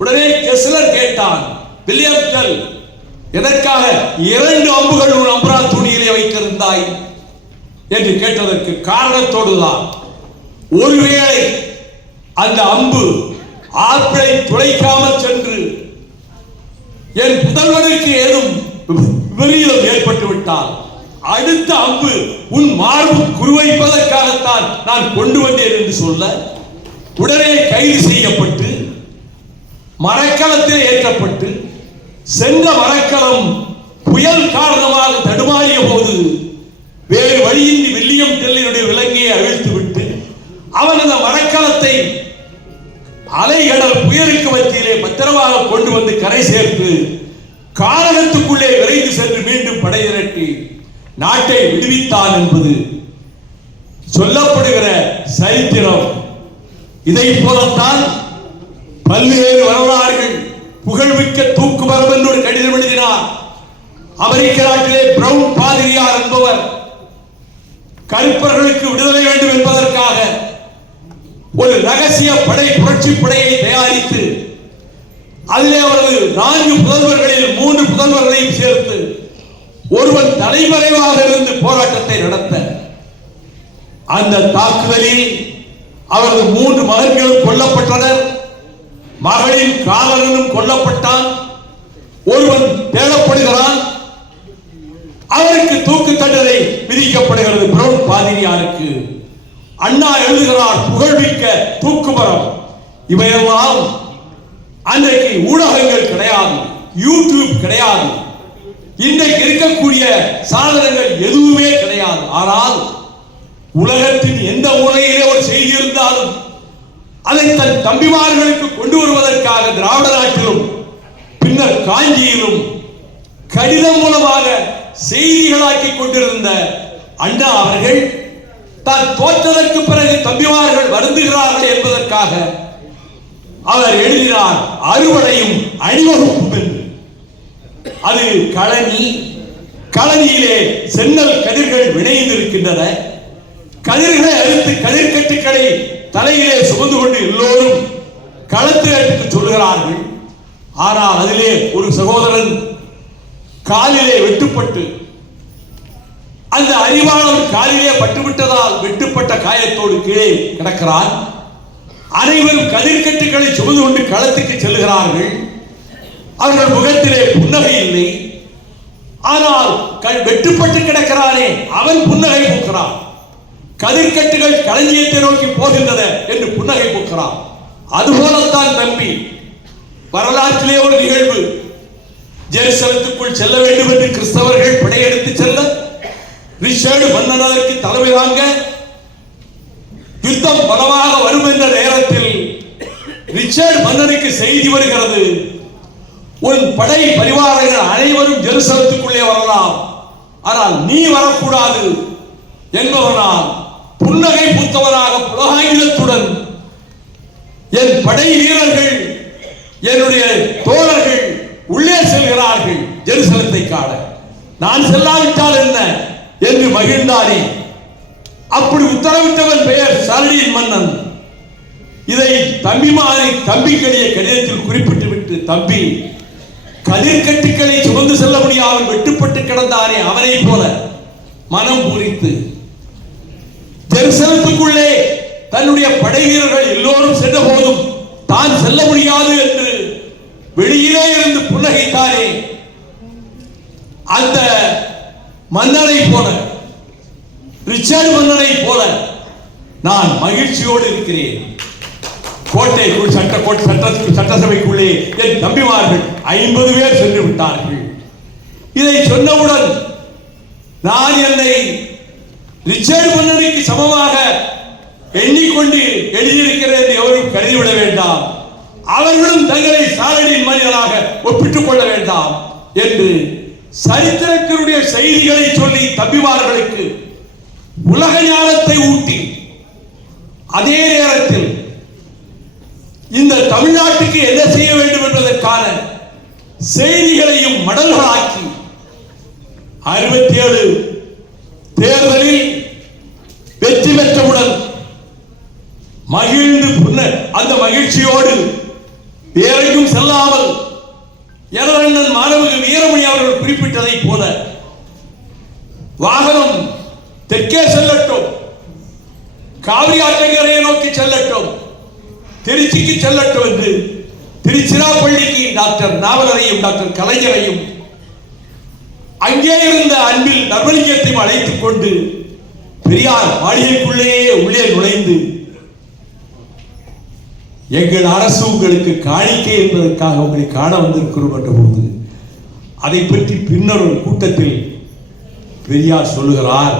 உடனே கெஸ்லர் கேட்டான், வில்லியம் டெல், எதற்காக 2 அம்புகள் உன் அம்பரா துணியிலே வைத்திருந்தாய் என்று கேட்டதற்கு காரணத்தோடுதான், ஒருவேளை அந்த அம்பு ஆற்றை துளைக்காமல் சென்று என் புதல்வனுக்கு ஏதும் விபரீதம் ஏற்பட்டு விட்டால் அடுத்த அம்பு உன் மார்பு குறிவைப்பதற்காகத்தான் நான் கொண்டு வந்தேன் என்று சொல்ல உடனே கைது செய்யப்பட்டு மரக்கலத்தில் ஏற்றப்பட்டு சென்ற மரக்கலம் புயல் காரணமாக தடுமாறிய போது வேறு வழியின்றி வில்லியம் டெல்லினுடைய விலங்கையை அவிழ்த்து விட்டு அவன் அந்த மரக்கலத்தை அலைகடல் புயலுக்கு மத்தியிலே பத்திரமாக கொண்டு வந்து கரை சேர்த்து கானகத்துக்குள்ளே விரைந்து சென்று மீண்டும் படை திரட்டி நாட்டை விடுவித்தான் என்பது சொல்லப்படுகிற சரித்திரம். இதை போலத்தான் பல்வேறு வரலாறுகள். புகழ்மிக்க தூக்குமரம் என்று ஒரு கடிதம் எழுதினார். அமெரிக்க நாட்டிலே பிரவுன் பாதிரியார் என்பவர் கருப்பர்களுக்கு விடுதலை வேண்டும் என்பதற்காக ஒரு ரகசிய படை புரட்சி படையை தயாரித்து அதிலே அவரது 4 புதல்வர்களில் 3 புதல்வர்களையும் சேர்த்து ஒருவன் தலைமறைவாக இருந்து போராட்டத்தை நடத்த அந்த தாக்குதலில் அவரது 3 மகன்களும் கொல்லப்பட்டனர். மகளின் காதலனும் கொல்லப்பட்டான். ஒருவன் தேடப்படுகிறான். அவருக்கு தூக்கு தண்டனை விதிக்கப்படுகிறது. பிரவுன் பாதிரியாருக்கு அண்ணா எழுதுகிறார், புகழ்மிக்க தூக்குமரம். இவையெல்லாம் அன்றைக்கு ஊடகங்கள் கிடையாது, யூடியூப் கிடையாது, இன்றைக்கு இருக்கக்கூடிய சாதனங்கள் எதுவுமே கிடையாது. ஆனால் உலகத்தின் எந்த மூலையிலே ஒரு செய்தி இருந்தாலும் அதை தன் தம்பிமார்களுக்கு கொண்டு வருவதற்காக திராவிட நாட்டிலும் பின்னர் காஞ்சியிலும் கடிதம் மூலமாக செய்திகளாக்கி கொண்டிருந்த அண்ணா அவர்கள் தான் தோற்றதற்கு பிறகு தம்பிமார்கள் வருந்துகிறார்கள் என்பதற்காக அவர் எழுதினார் அறுவடையும் அணிவகுப்பும் என்று. அது களனி, களனியிலே சென்னல் கதிர்கள் விளைந்திருக்கின்றன. கதிர்களை அறுத்து கதிர்கட்டுக்களை தலையிலே சுமந்து கொண்டு எல்லோரும் களத்திற்கு சொல்கிறார்கள். ஆனால் அதிலே ஒரு சகோதரன் காலிலே வெட்டுப்பட்டு அந்த அறிவாளன் காலிலே பட்டுவிட்டதால் வெட்டுப்பட்ட காயத்தோடு கீழே கிடக்கிறான். அனைவரும் கதிர்கட்டுக்களை சுமந்து கொண்டு களத்துக்கு செல்கிறார்கள். அவர்கள் முகத்திலே புன்னகை இல்லை. ஆனால் வெட்டுப்பட்டு கிடக்கிறானே அவன் புன்னகை பூக்கிறான். கதிர்கட்டுகள் களஞ்சியத்தை நோக்கி போகின்றன என்று புன்னகை பூக்கிறான். அதுபோலத்தான் தம்பி வரலாற்றிலே ஒரு நிகழ்வு. ஜெருசலத்துக்குள் செல்ல வேண்டும் என்று கிறிஸ்தவர்கள் படையெடுத்து செல்ல ரிச்சர்டு மன்னன் அதற்கு தலைமை வாங்க யுத்தம் பலமாக வரும் என்ற நேரத்தில் ரிச்சர்டு மன்னனுக்கு செய்தி வருகிறது, உன் படை பரிவாரங்கள் அனைவரும் ஜெருசலத்துக்குள்ளே வரலாம், ஆனால் நீ வரக்கூடாது என்பவனால் புன்னகை பூத்தவராக புலகாங்கிதத்துடன் என் படை வீரர்கள் என்னுடைய தோழர்கள் உள்ளே செல்கிறார்கள் ஜெருசலத்தை காண, நான் செல்லாவிட்டால் என்ன என்று மகிழ்ந்தானே. அப்படி உத்தரவிட்டவன் பெயர் சாலடியின் மன்னன். இதை தம்பிக்கடிய கடிதத்தில் குறிப்பிட்டு விட்டு, தம்பி கதிர்கட்டுக்களை சுமந்து செல்ல முடியாமல் வெட்டுப்பட்டு கிடந்தானே அவனை போல மனம் பூரித்து ஜெருசலத்துக்குள்ளே தன்னுடைய படை வீரர்கள் எல்லோரும் சென்ற போதும் தான் செல்ல முடியாது என்று வெளியிலே இருந்து புன்னகைத்தானே, அந்த மன்னரை போல ரிச்சர்டு மன்னரை போல நான் மகிழ்ச்சியோடு இருக்கிறேன். கோட்டைக்குள் சட்டசபைக்குள்ளே என் தம்பிமார்கள் 50 பேர் சென்று விட்டார்கள். இதை சொன்னவுடன் நான் என்னை ரிச்சர்டு மன்னருக்கு சமமாக எண்ணிக்கொண்டு எழுதியிருக்கிறேன் என்று எவரும் கருதிவிட வேண்டாம். அவர்களும் தங்களை சாலடியின் மனிதனாக ஒப்பிட்டுக் கொள்ள வேண்டாம் என்று சரித்திரத்தினுடைய செய்திகளை சொல்லி தம்பிமார்களுக்கு உலக ஞானத்தை ஊட்டி, அதே நேரத்தில் இந்த தமிழ்நாட்டுக்கு என்ன செய்ய வேண்டும் என்பதற்கான செய்திகளையும் மடல்களாக்கி 67 தேர்தலில் வெற்றி பெற்றவுடன் மகிழ்ந்து அந்த மகிழ்ச்சியோடு வேறையும் செல்லாமல் எரண்ணன் மாணவக வீரமணி அவர்கள் குறிப்பிட்டதை போல வாகனம் தெற்கே செல்லட்டும், காவிரி ஆற்றங்கரையை நோக்கி செல்லட்டும், திருச்சிக்கு செல்லட்டும் என்று திருச்சிராப்பள்ளிக்கு டாக்டர் நாவலரையும் டாக்டர் கலைஞரையும் அங்கே இருந்த அன்பில் நர்மலிங்கத்தையும் அழைத்துக் கொண்டு பெரியார் மாளிகைக்குள்ளேயே உள்ளே நுழைந்து எங்கள் அரசு உங்களுக்கு காணிக்கை என்பதற்காக உங்களை காண வந்திருக்கிறோம் என்ற போது அதை பற்றி பின்னர் ஒரு கூட்டத்தில் பெரியார் சொல்லுகிறார்,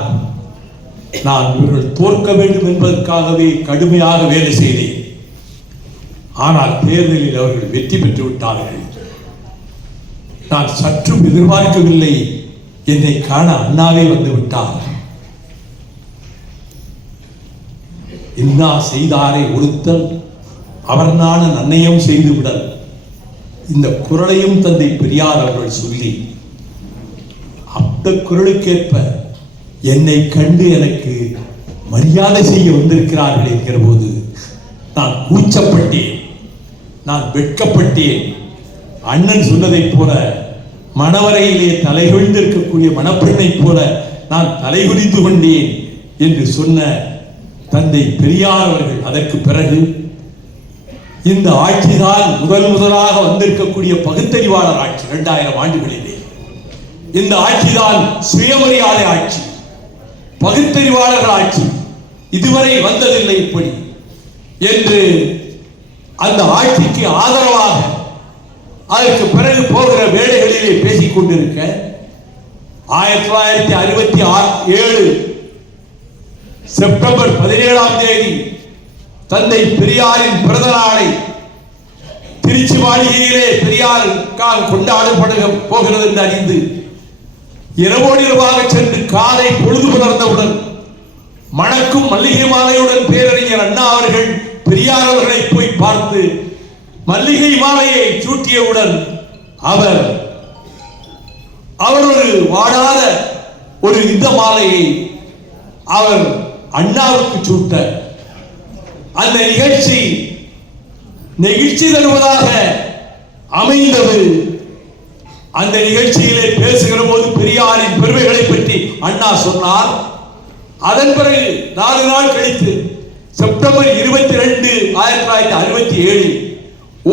நான் இவர்கள் தோற்க வேண்டும் என்பதற்காகவே கடுமையாக வேலை செய்தேன். ஆனால் தேர்தலில் அவர்கள் வெற்றி பெற்று விட்டார்கள். நான் சற்றும் எதிர்பார்க்கவில்லை, என்னை காண அண்ணாவே வந்து விட்டார். இன்னா செய்தாரை ஒருத்தல் அவர் நான நன்னயம் செய்து விடல். இந்த குரலையும் தந்தை பெரியார் அவர்கள் சொல்லி அந்த குரலுக்கேற்ப என்னை கண்டு எனக்கு மரியாதை செய்ய வந்திருக்கிறார்கள் என்கிற போது நான் கூச்சப்பட்டேன், நான் வெட்கப்பட்டேன். அண்ணன் சொன்னதைப் போல மணவரையிலே தலைகுனிந்திருக்கக்கூடிய மணப்பெண்ணைப் போல நான் தலைகுனிந்து கொண்டேன் என்று சொன்ன தந்தை பெரியார் அவர்கள் அதற்கு பிறகு இந்த ஆட்சிதான் முதலாக வந்திருக்கக்கூடிய பகுத்தறிவாளர் ஆட்சி. 2000 ஆண்டுகளிலே இந்த ஆட்சிதான் சுயமரியாதை ஆட்சி, பகுத்தறிவாளர்கள் ஆட்சி. இதுவரை வந்ததில்லை இப்படி என்று அந்த ஆட்சிக்கு ஆதரவாக அதற்கு பிறகு போகிற வேலைகளிலே பேசிக் கொண்டிருக்க 1967 செப்டம்பர் 17ஆம் தேதி தந்தை பெரியாரின் பிறந்த நாளை திருச்சி மாளிகையிலே பெரியாருக்காக கொண்டாடப்பட போகிறது என்று அறிந்து இரவோடு இரவாக சென்று காலை பொழுது புலர்ந்தவுடன் மணக்கும் மல்லிகை மாலையுடன் பேரறிஞர் அண்ணா அவர்கள் பெரியார் அவர்களை போய் பார்த்து மல்லிகை மாலையை சூட்டியவுடன் அவர் ஒரு வாடாத ஒரு இந்த மாலையை அவர் அண்ணாவுக்கு சூட்ட அந்த நெகிழ்ச்சி தருவதாக அமைந்தது. அந்த நிகழ்ச்சியிலே பேசுகிற போது பெரியாரின் பெருமைகளை பற்றி அண்ணா சொன்னார். அதன் பிறகு 4 நாள் கழித்து செப்டம்பர் 22, 1967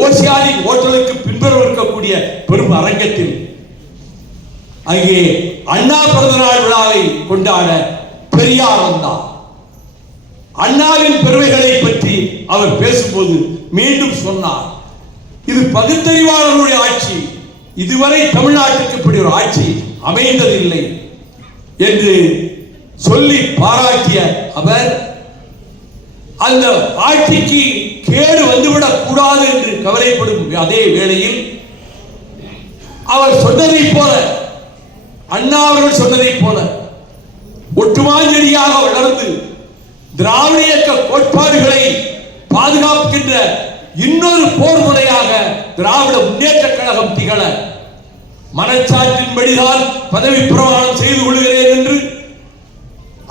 ஓசியானிக் ஹோட்டலுக்கு பின்புறம் இருக்கக்கூடிய பெரும் அரங்கத்தில் அங்கே அண்ணா பிறந்த நாள் விழாவை கொண்டாட பெரியார் வந்தார். அண்ணாவின் பெருமைகளை பற்றி அவர் பேசும்போது மீண்டும் சொன்னார், இது பகுத்தறிவாளர்களுடைய ஆட்சி, இதுவரை தமிழ்நாட்டுக்கு இப்படி ஒரு ஆட்சி அமைந்ததில்லை என்று சொல்லி பாராட்டிய அவர் அந்த ஆட்சிக்கு கேடு வந்துவிடக் கூடாது என்று கவலைப்படும் அதே வேளையில் அவர் சொன்னதைப் போல, அண்ணா அவர்கள் சொன்னதைப் போல ஒட்டுமாஞ்செடியாக வளர்ந்து திராவிட இயக்க கோட்பாடுகளை பாதுகாக்கின்ற இன்னொரு போர் முறையாக திராவிட முன்னேற்ற கழகம் திகழ மனச்சாற்றின்படிதான் பதவி பிரமாணம் செய்து கொள்கிறேன் என்று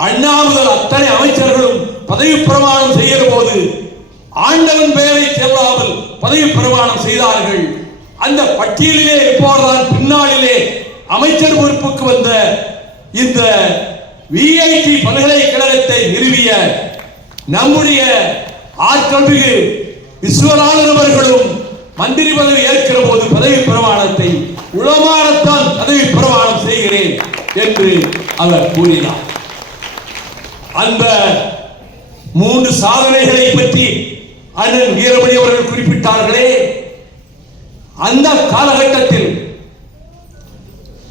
அண்ணா முதல் அத்தனை அமைச்சர்களும் பதவி பிரமாணம் செய்கிற போது ஆண்டவன் பெயரை செல்லாமல் பதவி பிரமாணம் செய்தார்கள். அந்த பட்டியலிலே இருப்பவர்தான் பின்னாளிலே அமைச்சர் பொறுப்புக்கு வந்த இந்த விஐடி பல்கலைக்கழகத்தை நிறுவிய நம்முடைய ஆற்றல் மிகு விஸ்வநாதன் அவர்களும் மந்திரி பதவி ஏற்கிற போது பதவி பிரமாணத்தை உளமாறத்தான் பதவி பிரமாணம் செய்கிறேன் என்று அவர் கூறினார். அந்த 3 சாதனைகளை பற்றி அண்ணன் வீரமணி அவர்கள் குறிப்பிட்டார்களே, அந்த காலகட்டத்தில்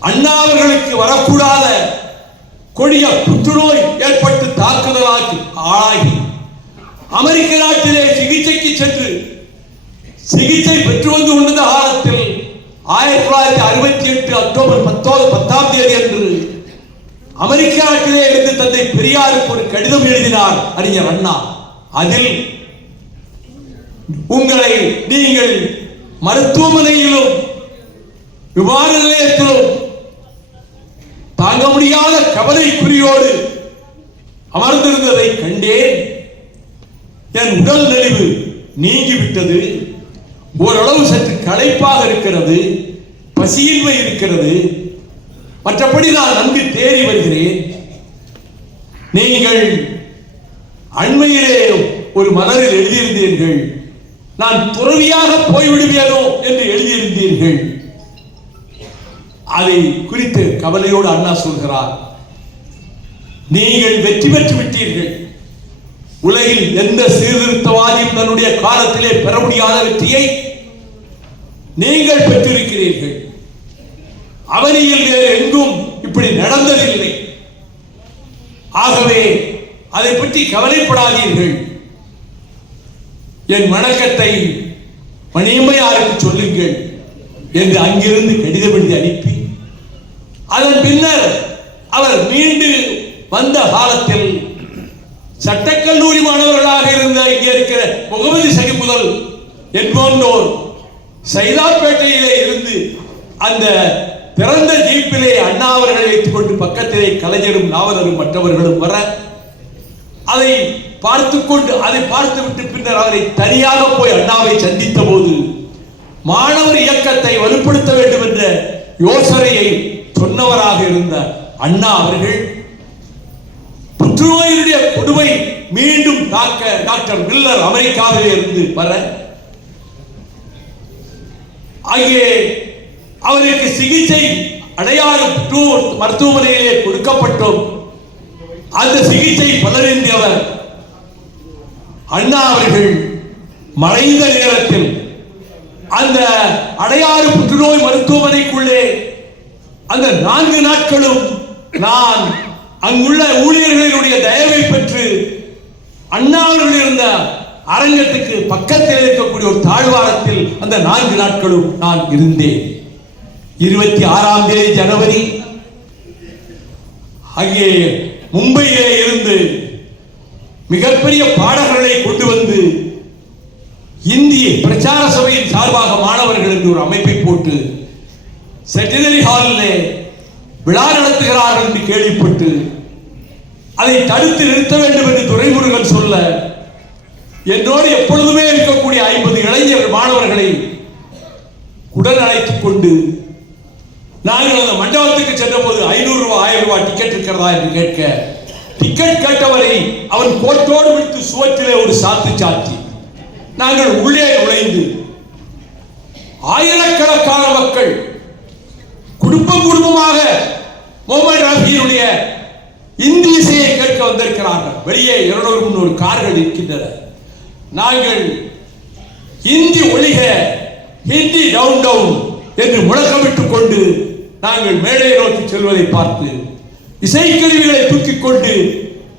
அண்ணா அவர்களுக்கு வரக்கூடாத கொடிய புற்றுநோய் ஏற்பட்டு தாக்குதலாகி ஆளாகி அமெரிக்க நாட்டிலே சிகிச்சைக்கு சென்று சிகிச்சை பெற்று வந்து கொண்ட காலத்தில் 1968 அக்டோபர் 10ஆம் தேதி அன்று அமெரிக்க நாட்டிலே இருந்து தந்தை பெரியாருக்கு ஒரு கடிதம் எழுதினார் அறிஞர் அண்ணா. அதில் உங்களை நீங்கள் மருத்துவமனையிலும் விமான நிலையத்திலும் தாங்க முடியாத கவலைக்குறியோடு அமர்ந்திருந்ததை கண்டேன். என் உடல் நலிவு நீங்கிவிட்டது, ஓரளவு சற்று களைப்பாக இருக்கிறது, பசியின்மை இருக்கிறது, மற்றபடி நான் நன்கு தேறி வருகிறேன். நீங்கள் அண்மையிலே ஒரு மலரில் எழுதியிருந்தீர்கள், நான் துறவியாக போய்விடுவேனோ என்று எழுதியிருந்தீர்கள். அதை குறித்து கவலையோடு அண்ணா சொல்கிறார், நீங்கள் வெற்றி பெற்று விட்டீர்கள். உலகில் எந்த சீர்திருத்தவாதியும் தன்னுடைய காலத்திலே பெற முடியாத வெற்றியை நீங்கள் பெற்றிருக்கிறீர்கள். அவனியில் வேறு எங்கும் இப்படி நடந்ததில்லை. ஆகவே அதை பற்றி கவலைப்படாதீர்கள். என் வணக்கத்தை மணியம்மையாருக்கு சொல்லுங்கள் என்று அங்கிருந்து கடிதம் எழுதி அனுப்பி, அதன் பின்னர் அவர் மீண்டு வந்த காலத்தில் சட்டக்கல்லூரி மாணவர்களாக இருந்த இங்கே இருக்கிற முகமது சகிமுதல் என்போர் சைதாப்பேட்டையிலே இருந்து அந்த பிறந்த ஜீப்பிலே அண்ணா அவர்களை வைத்துக் கொண்டு பக்கத்திலே கலைஞரும் நாவலரும் மற்றவர்களும் வர அதை அதை பார்த்துவிட்டு பின்னர் அவரை தனியாக போய் அண்ணாவை சந்தித்த போது மாணவர் இயக்கத்தை வலுப்படுத்த வேண்டும் என்ற யோசனையை சொன்னவராக இருந்த அண்ணா அவர்கள் புற்றுநோயினுடைய கொடுமை மீண்டும் தாக்க டாக்டர் மில்லர் அமெரிக்காவிலே இருந்து வர அங்கே அவருக்கு சிகிச்சை அடையாறு மருத்துவமனையிலே கொடுக்கப்பட்டோம். அந்த சிகிச்சை பலனின்றவர் அண்ணா அவர்கள் மறைந்த நேரத்தில் அந்த அடையாறு புற்றுநோய் மருத்துவமனைக்குள்ளே அந்த 4 நாட்களும் நான் அங்குள்ள ஊழியர்களுடைய தயவை பெற்று அண்ணா அவர்கள் இருந்த அரங்கத்துக்கு பக்கத்தில் இருக்கக்கூடிய ஒரு தாழ்வாரத்தில் அந்த 4 நாட்களும் நான் இருந்தேன். 26ஆம் தேதி ஜனவரி அங்கே மும்பையிலே இருந்து மிகப்பெரிய பாடகர்களை கொண்டு வந்து இந்திய பிரச்சார சபையின் சார்பாக மாணவர்கள் என்று ஒரு அமைப்பை போட்டு செட்டினரி ஹாலிலே விழா நடத்துகிறார்கள் என்று கேள்விப்பட்டு அதை தடுத்து நிறுத்த வேண்டும் என்று துரைமுருகன் சொல்ல, என்னோடு எப்பொழுதுமே இருக்கக்கூடிய 50 இளைஞர் மாணவர்களை உடன் அழைத்துக் கொண்டு நாங்கள் அந்த மண்டபத்துக்கு சென்ற போது 500 ரூபாய் 1000 ரூபாய் டிக்கெட் இருக்கிறதா என்று கேட்க, டிக்கெட் கேட்டவரை அவன் கோட்டோடு விட்டு சுவற்றிலே ஒரு சாத்து சாத்தி நாங்கள் உள்ளே நுழைந்து ஆயிரக்கணக்கான மக்கள் குடும்பமாக முகமது ரஃபியினுடைய இந்தி இசையை கேட்க வந்திருக்கிறார்கள். வெளியே 200-300 கார்கள் இருக்கின்றன. நாங்கள் ஹிந்தி ஒழிக, ஹிந்தி டவுன் டவுன் என்று முழக்கமிட்டுக் கொண்டு நாங்கள் மேடையை நோக்கி செல்வதை பார்த்து இசைக்கருவிகளை தூக்கிக் கொண்டு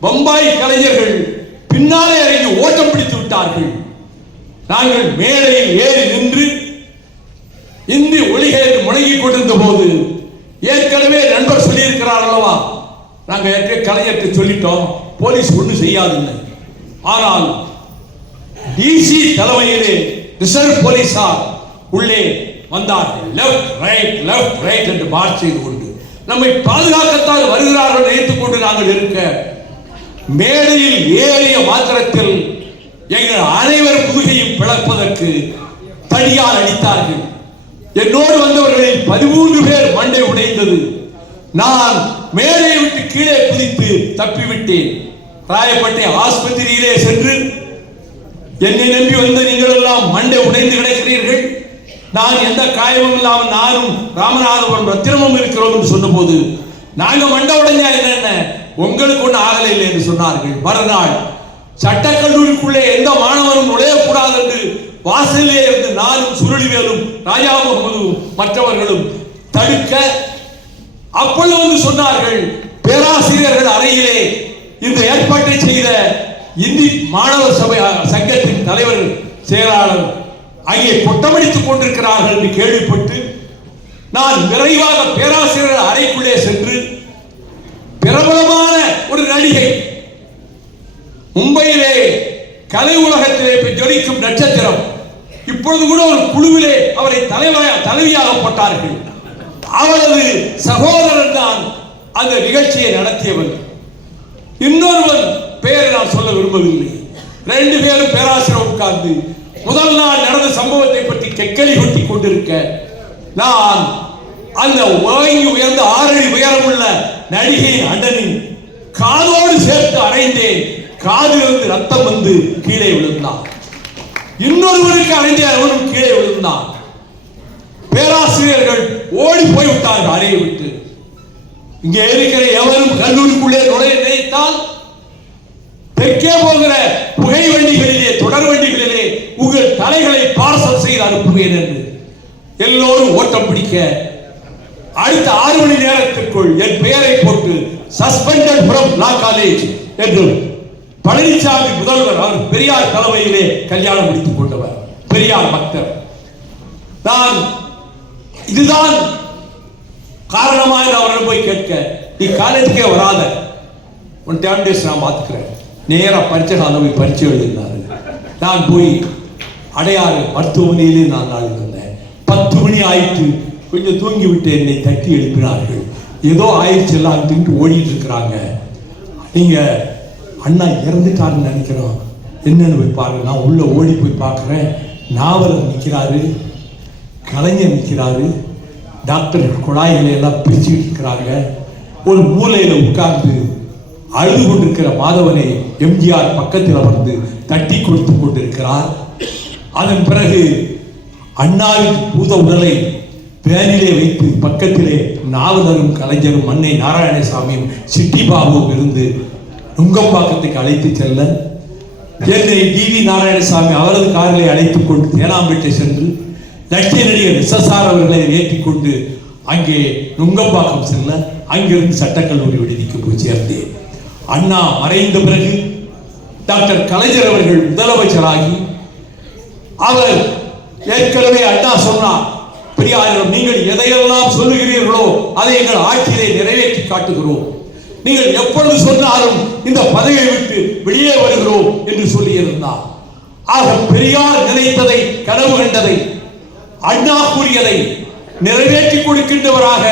பம்பாய் கலைஞர்கள் பின்னாலே இறங்கி ஓட்டம் பிடித்து விட்டார்கள். நாங்கள் மேடையில் ஏறி நின்று இந்தி ஒழிக என்று முழங்கிக் கொண்டிருந்த போது ஏற்கனவே நண்பர் சொல்லியிருக்கிறார் அல்லவா, நாங்கள் ஏற்கனவே கலைஞருக்கு சொல்லிட்டோம், போலீஸ் ஒன்றும் செய்யாதுன்னு. ஆனால் டிசி தலைமையிலே ரிசர்வ் போலீசார் உள்ளே வந்தார்கள். லெப்ட் ரைட் என்று மார்ச் செய்து கொண்டு நம்மை பாதுகாக்கத்தான் வருகிறார்கள் நினைத்துக் கொண்டு நாங்கள் இருக்க, மேடையில் ஏறிய மாத்திரத்தில் எங்கள் அனைவர் முதுகையும் பிளப்பதற்கு தடியால் அடித்தார்கள். என்னோடு வந்தவர்களில் 13 பேர் மண்டை உடைந்தது. நான் மேடையை விட்டு கீழே குதித்து தப்பிவிட்டேன். ராயப்பேட்டை ஆஸ்பத்திரியிலே சென்று என்னை நம்பி வந்த நீங்கள் எல்லாம் மண்டை உடைந்து கிடக்கிறீர்கள், நான் எந்த காயமும் இல்லாமல் நானும் ராமநாதபுரம் ரத்தினமும் இருக்கிறோம் என்று சொன்ன போது, நாங்க மண்டை உடைஞ்சா என்ன, உங்களுக்கு ஒண்ணு ஆகலை இல்லை என்று சொன்னார்கள். மறுநாள் சட்டக்கல்லூரிக்குள்ளே எந்த மாணவனும் நுழையக்கூடாது என்று வாசலிலே இருந்து நானும் சுருளிவேலும் ராஜா முகமதும் மற்றவர்களும் தடுக்க, அப்பொழுது வந்து சொன்னார்கள், பேராசிரியர்கள் அறையிலே இந்த ஏற்பாட்டை செய்த இந்தி மாணவர் சபை சங்கத்தின் தலைவர் செயலாளர் அங்கே கொட்டமடித்துக் கொண்டிருக்கிறார்கள் என்று கேள்விப்பட்டு நான் விரைவாக பேராசிரியர் அறைக்குள்ளே சென்று பிரபலமான ஒரு நடிகை, மும்பையிலே கலை உலகத்திலே ஜொலிக்கும் நட்சத்திரம், இப்பொழுது கூட ஒரு குழுவிலே அவரை தலைவியாக போட்டார்கள். அவரது சகோதரன் தான் அந்த நிகழ்ச்சியை நடத்தியவர். இன்னொருவன் பெயரை நான் சொல்ல விரும்பவில்லை. 2 பேரும் பேராசிரியர் உட்கார்ந்து முதல் நாள் நடந்த சம்பவத்தை பற்றி கெக்கலி கொட்டி கொண்டிருக்க, நான் அந்த உயர்ந்த 6 அடி உயரமுள்ள நடிகையின் அண்ணனின் காதோடு சேர்த்து அறைந்தேன். காதிலிருந்து ரத்தம் வந்து கீழே விழுந்தான். இன்னொருவருக்கு அடைந்து அவனும் கீழே விழுந்தான். பேராசிரியர்கள் ஓடி போய் விட்டார்கள் அறையை விட்டு. இங்கே இருக்கிற எவரும் கல்லூரிக்குள்ளே நுழைய நினைத்தால் தெற்கே போகிற புகை வண்டிகளிலே, தொடர் வண்டிகளிலே உங்கள் தலைகளை பார்சல் செய்து அனுப்புவேன் என்று எல்லோரும் ஓட்டம் பிடிக்க அடுத்த 6 மணி நேரத்திற்குள் என் பெயரை போட்டு சஸ்பெண்டட் ஃப்ரம் லா காலேஜ் என்று பழனிசாமி முதல்வர், அவர் பெரியார் தலைமையிலே கல்யாணம் முடித்துக் கொண்டவர், பெரியார் பக்தர். நான் இதுதான் காரணமாக அவரிடம் போய் கேட்க, நீ காலேஜுக்கே வராத, உன் டேம் டேஸ் நான் பார்த்துக்கிறேன். நேராக பரீட்சை காலம் போய் பரீட்சை எழுதினாரு. நான் போய் அடையாறு மருத்துவமனையிலே நான் நாள் இருந்தேன். 10 மணி ஆயிட்டு, கொஞ்சம் தூங்கி விட்டு என்னை தட்டி எழுப்பினார்கள். ஏதோ ஆயிடுச்சு எல்லாம் ஓடிட்டு இருக்கிறாங்க. நீங்க அண்ணா இறந்துட்டாருன்னு நினைக்கிறோம், என்னன்னு போய் பாருங்க. நான் உள்ள ஓடி போய் பார்க்குறேன். நாவலர் நிற்கிறாரு, கலைஞர் நிற்கிறாரு, டாக்டர் குழாய்களை எல்லாம் பிரிச்சுக்கிட்டு இருக்கிறாங்க. ஒரு மூலையில் உட்கார்ந்து அழுது கொண்டிருக்கிற மாதவனை எம்ஜிஆர் பக்கத்தில் அமர்ந்து தட்டி கொடுத்து கொண்டிருக்கிறார். அதன் பிறகு அண்ணாவின் பூத உடலை பேனிலே வைத்து பக்கத்திலே நாவலரும் கலைஞரும் அன்னை நாராயணசாமியும் சிட்டி பாபுவும் இருந்து நுங்கம்பாக்கத்துக்கு அழைத்து செல்ல, என்னை டிவி நாராயணசாமி அவரது காரிலே அழைத்துக் கொண்டு தேனாம்பேட்டை சென்று லட்சிய நடிகர் எஸ்எஸ்ஆர் அவர்களை ஏற்றிக் கொண்டு அங்கே நுங்கம்பாக்கம் செல்ல, அங்கிருந்து சட்டக்கல்லூரி விடுதிக்கு போய் சேர்ந்தேன். அண்ணா மறைந்த பிறகு டாக்டர் கலைஞர் அவர்கள் முதலமைச்சராகி, அவர் ஏற்கனவே அண்ணா சொன்னார், பெரியாரிடம் நீங்கள் எதையெல்லாம் சொல்லுகிறீர்களோ அதை எங்கள் ஆட்சியிலே நிறைவேற்றி காட்டுகிறோம், நீங்கள் எப்பொழுது சொன்னாலும் இந்த பதவியை விட்டு வெளியே வருகிறோம் என்று சொல்லியிருந்தார். ஆக பெரியார் நினைத்ததை, கனவு கண்டதை, அண்ணா கூறியதை நிறைவேற்றி கொடுக்கின்றவராக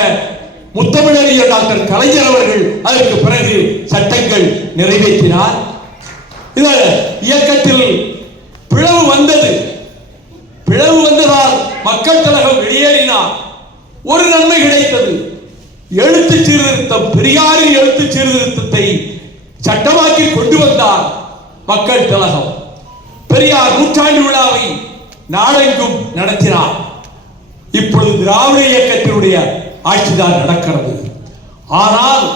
முத்தமிழறிஞர் டாக்டர் கலைஞர் அவர்கள் அதற்கு பிறகு சட்டங்கள் நிறைவேற்றினார். இந்த இயக்கத்தில் பிளவு வந்தது. பிளவு வந்ததால் மக்கள் கழகம் வெளியேறினார். ஒரு நன்மை கிடைத்தது, எழுத்து சீர்திருத்தம், பெரியாரின் எழுத்து சீர்திருத்தத்தை சட்டமாக்கி கொண்டு வந்தார் மக்கள் கழகம். பெரியார் நூற்றாண்டு விழாவை நாடெங்கும் நடத்தினார். இப்பொழுது திராவிட இயக்கத்தினுடைய ஆட்சிதான் நடக்கிறது. ஆனால்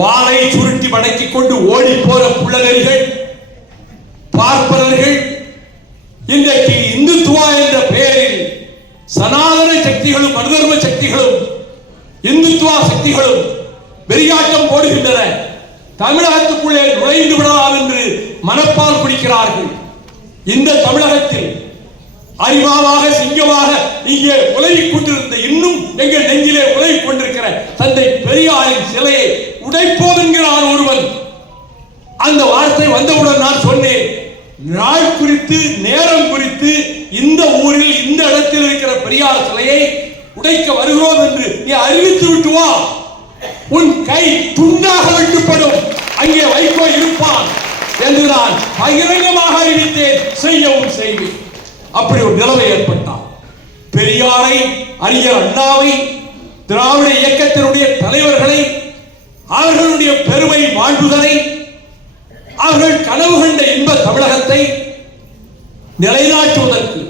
வாளை சுருட்டி மடக்கிக் கொண்டு ஓடி போற புள்ளகர்கள், பார்ப்பவர்கள் இன்றைக்கு இந்துத்துவா என்ற பெயரில் சனாதன சக்திகளும் மனுதர்ம சக்திகளும் இந்துத்துவா சக்திகளும் வெறியாட்டம் போடுகின்றன. தமிழகத்துக்குள்ளே நுழைந்து விடலாம் என்று மனப்பால் குடிக்கிறார்கள். இந்த தமிழகத்தில் அறிவாவாக சிங்கமாக இங்கே உலகிக் கொண்டிருந்த, இன்னும் எங்கள் நெஞ்சிலே உலகிக் கொண்டிருக்கிற தந்தை பெரியாரின் சிலையை உடைப்போம் என்கிறான் ஒருவன். அந்த வார்த்தை வந்தவுடன் நான் சொன்னேன், நாள் குறித்து நேரம் குறித்து இந்த ஊரில் இந்த இடத்தில் இருக்கிற பெரியார் சிலையை உடைக்க வருகிறோம் என்று நீ அறிவித்து விட்டு வா, உன் கை துண்டாக வெட்டப்படும், அங்கே வைகோ இருப்பான் என்று நான் பகிரங்கமாக அறிவித்தேன், செய்யவும் செய்வேன். அப்படி ஒரு நிலைமை ஏற்பட்டார். பெரியாரை, அறிஞர் அண்ணாவை, திராவிட இயக்கத்தினுடைய தலைவர்களை, அவர்களுடைய பெருமை மாண்புகளை, அவர்கள் கனவு கண்ட இன்ப தமிழகத்தை நிலைநாட்டுவதற்கு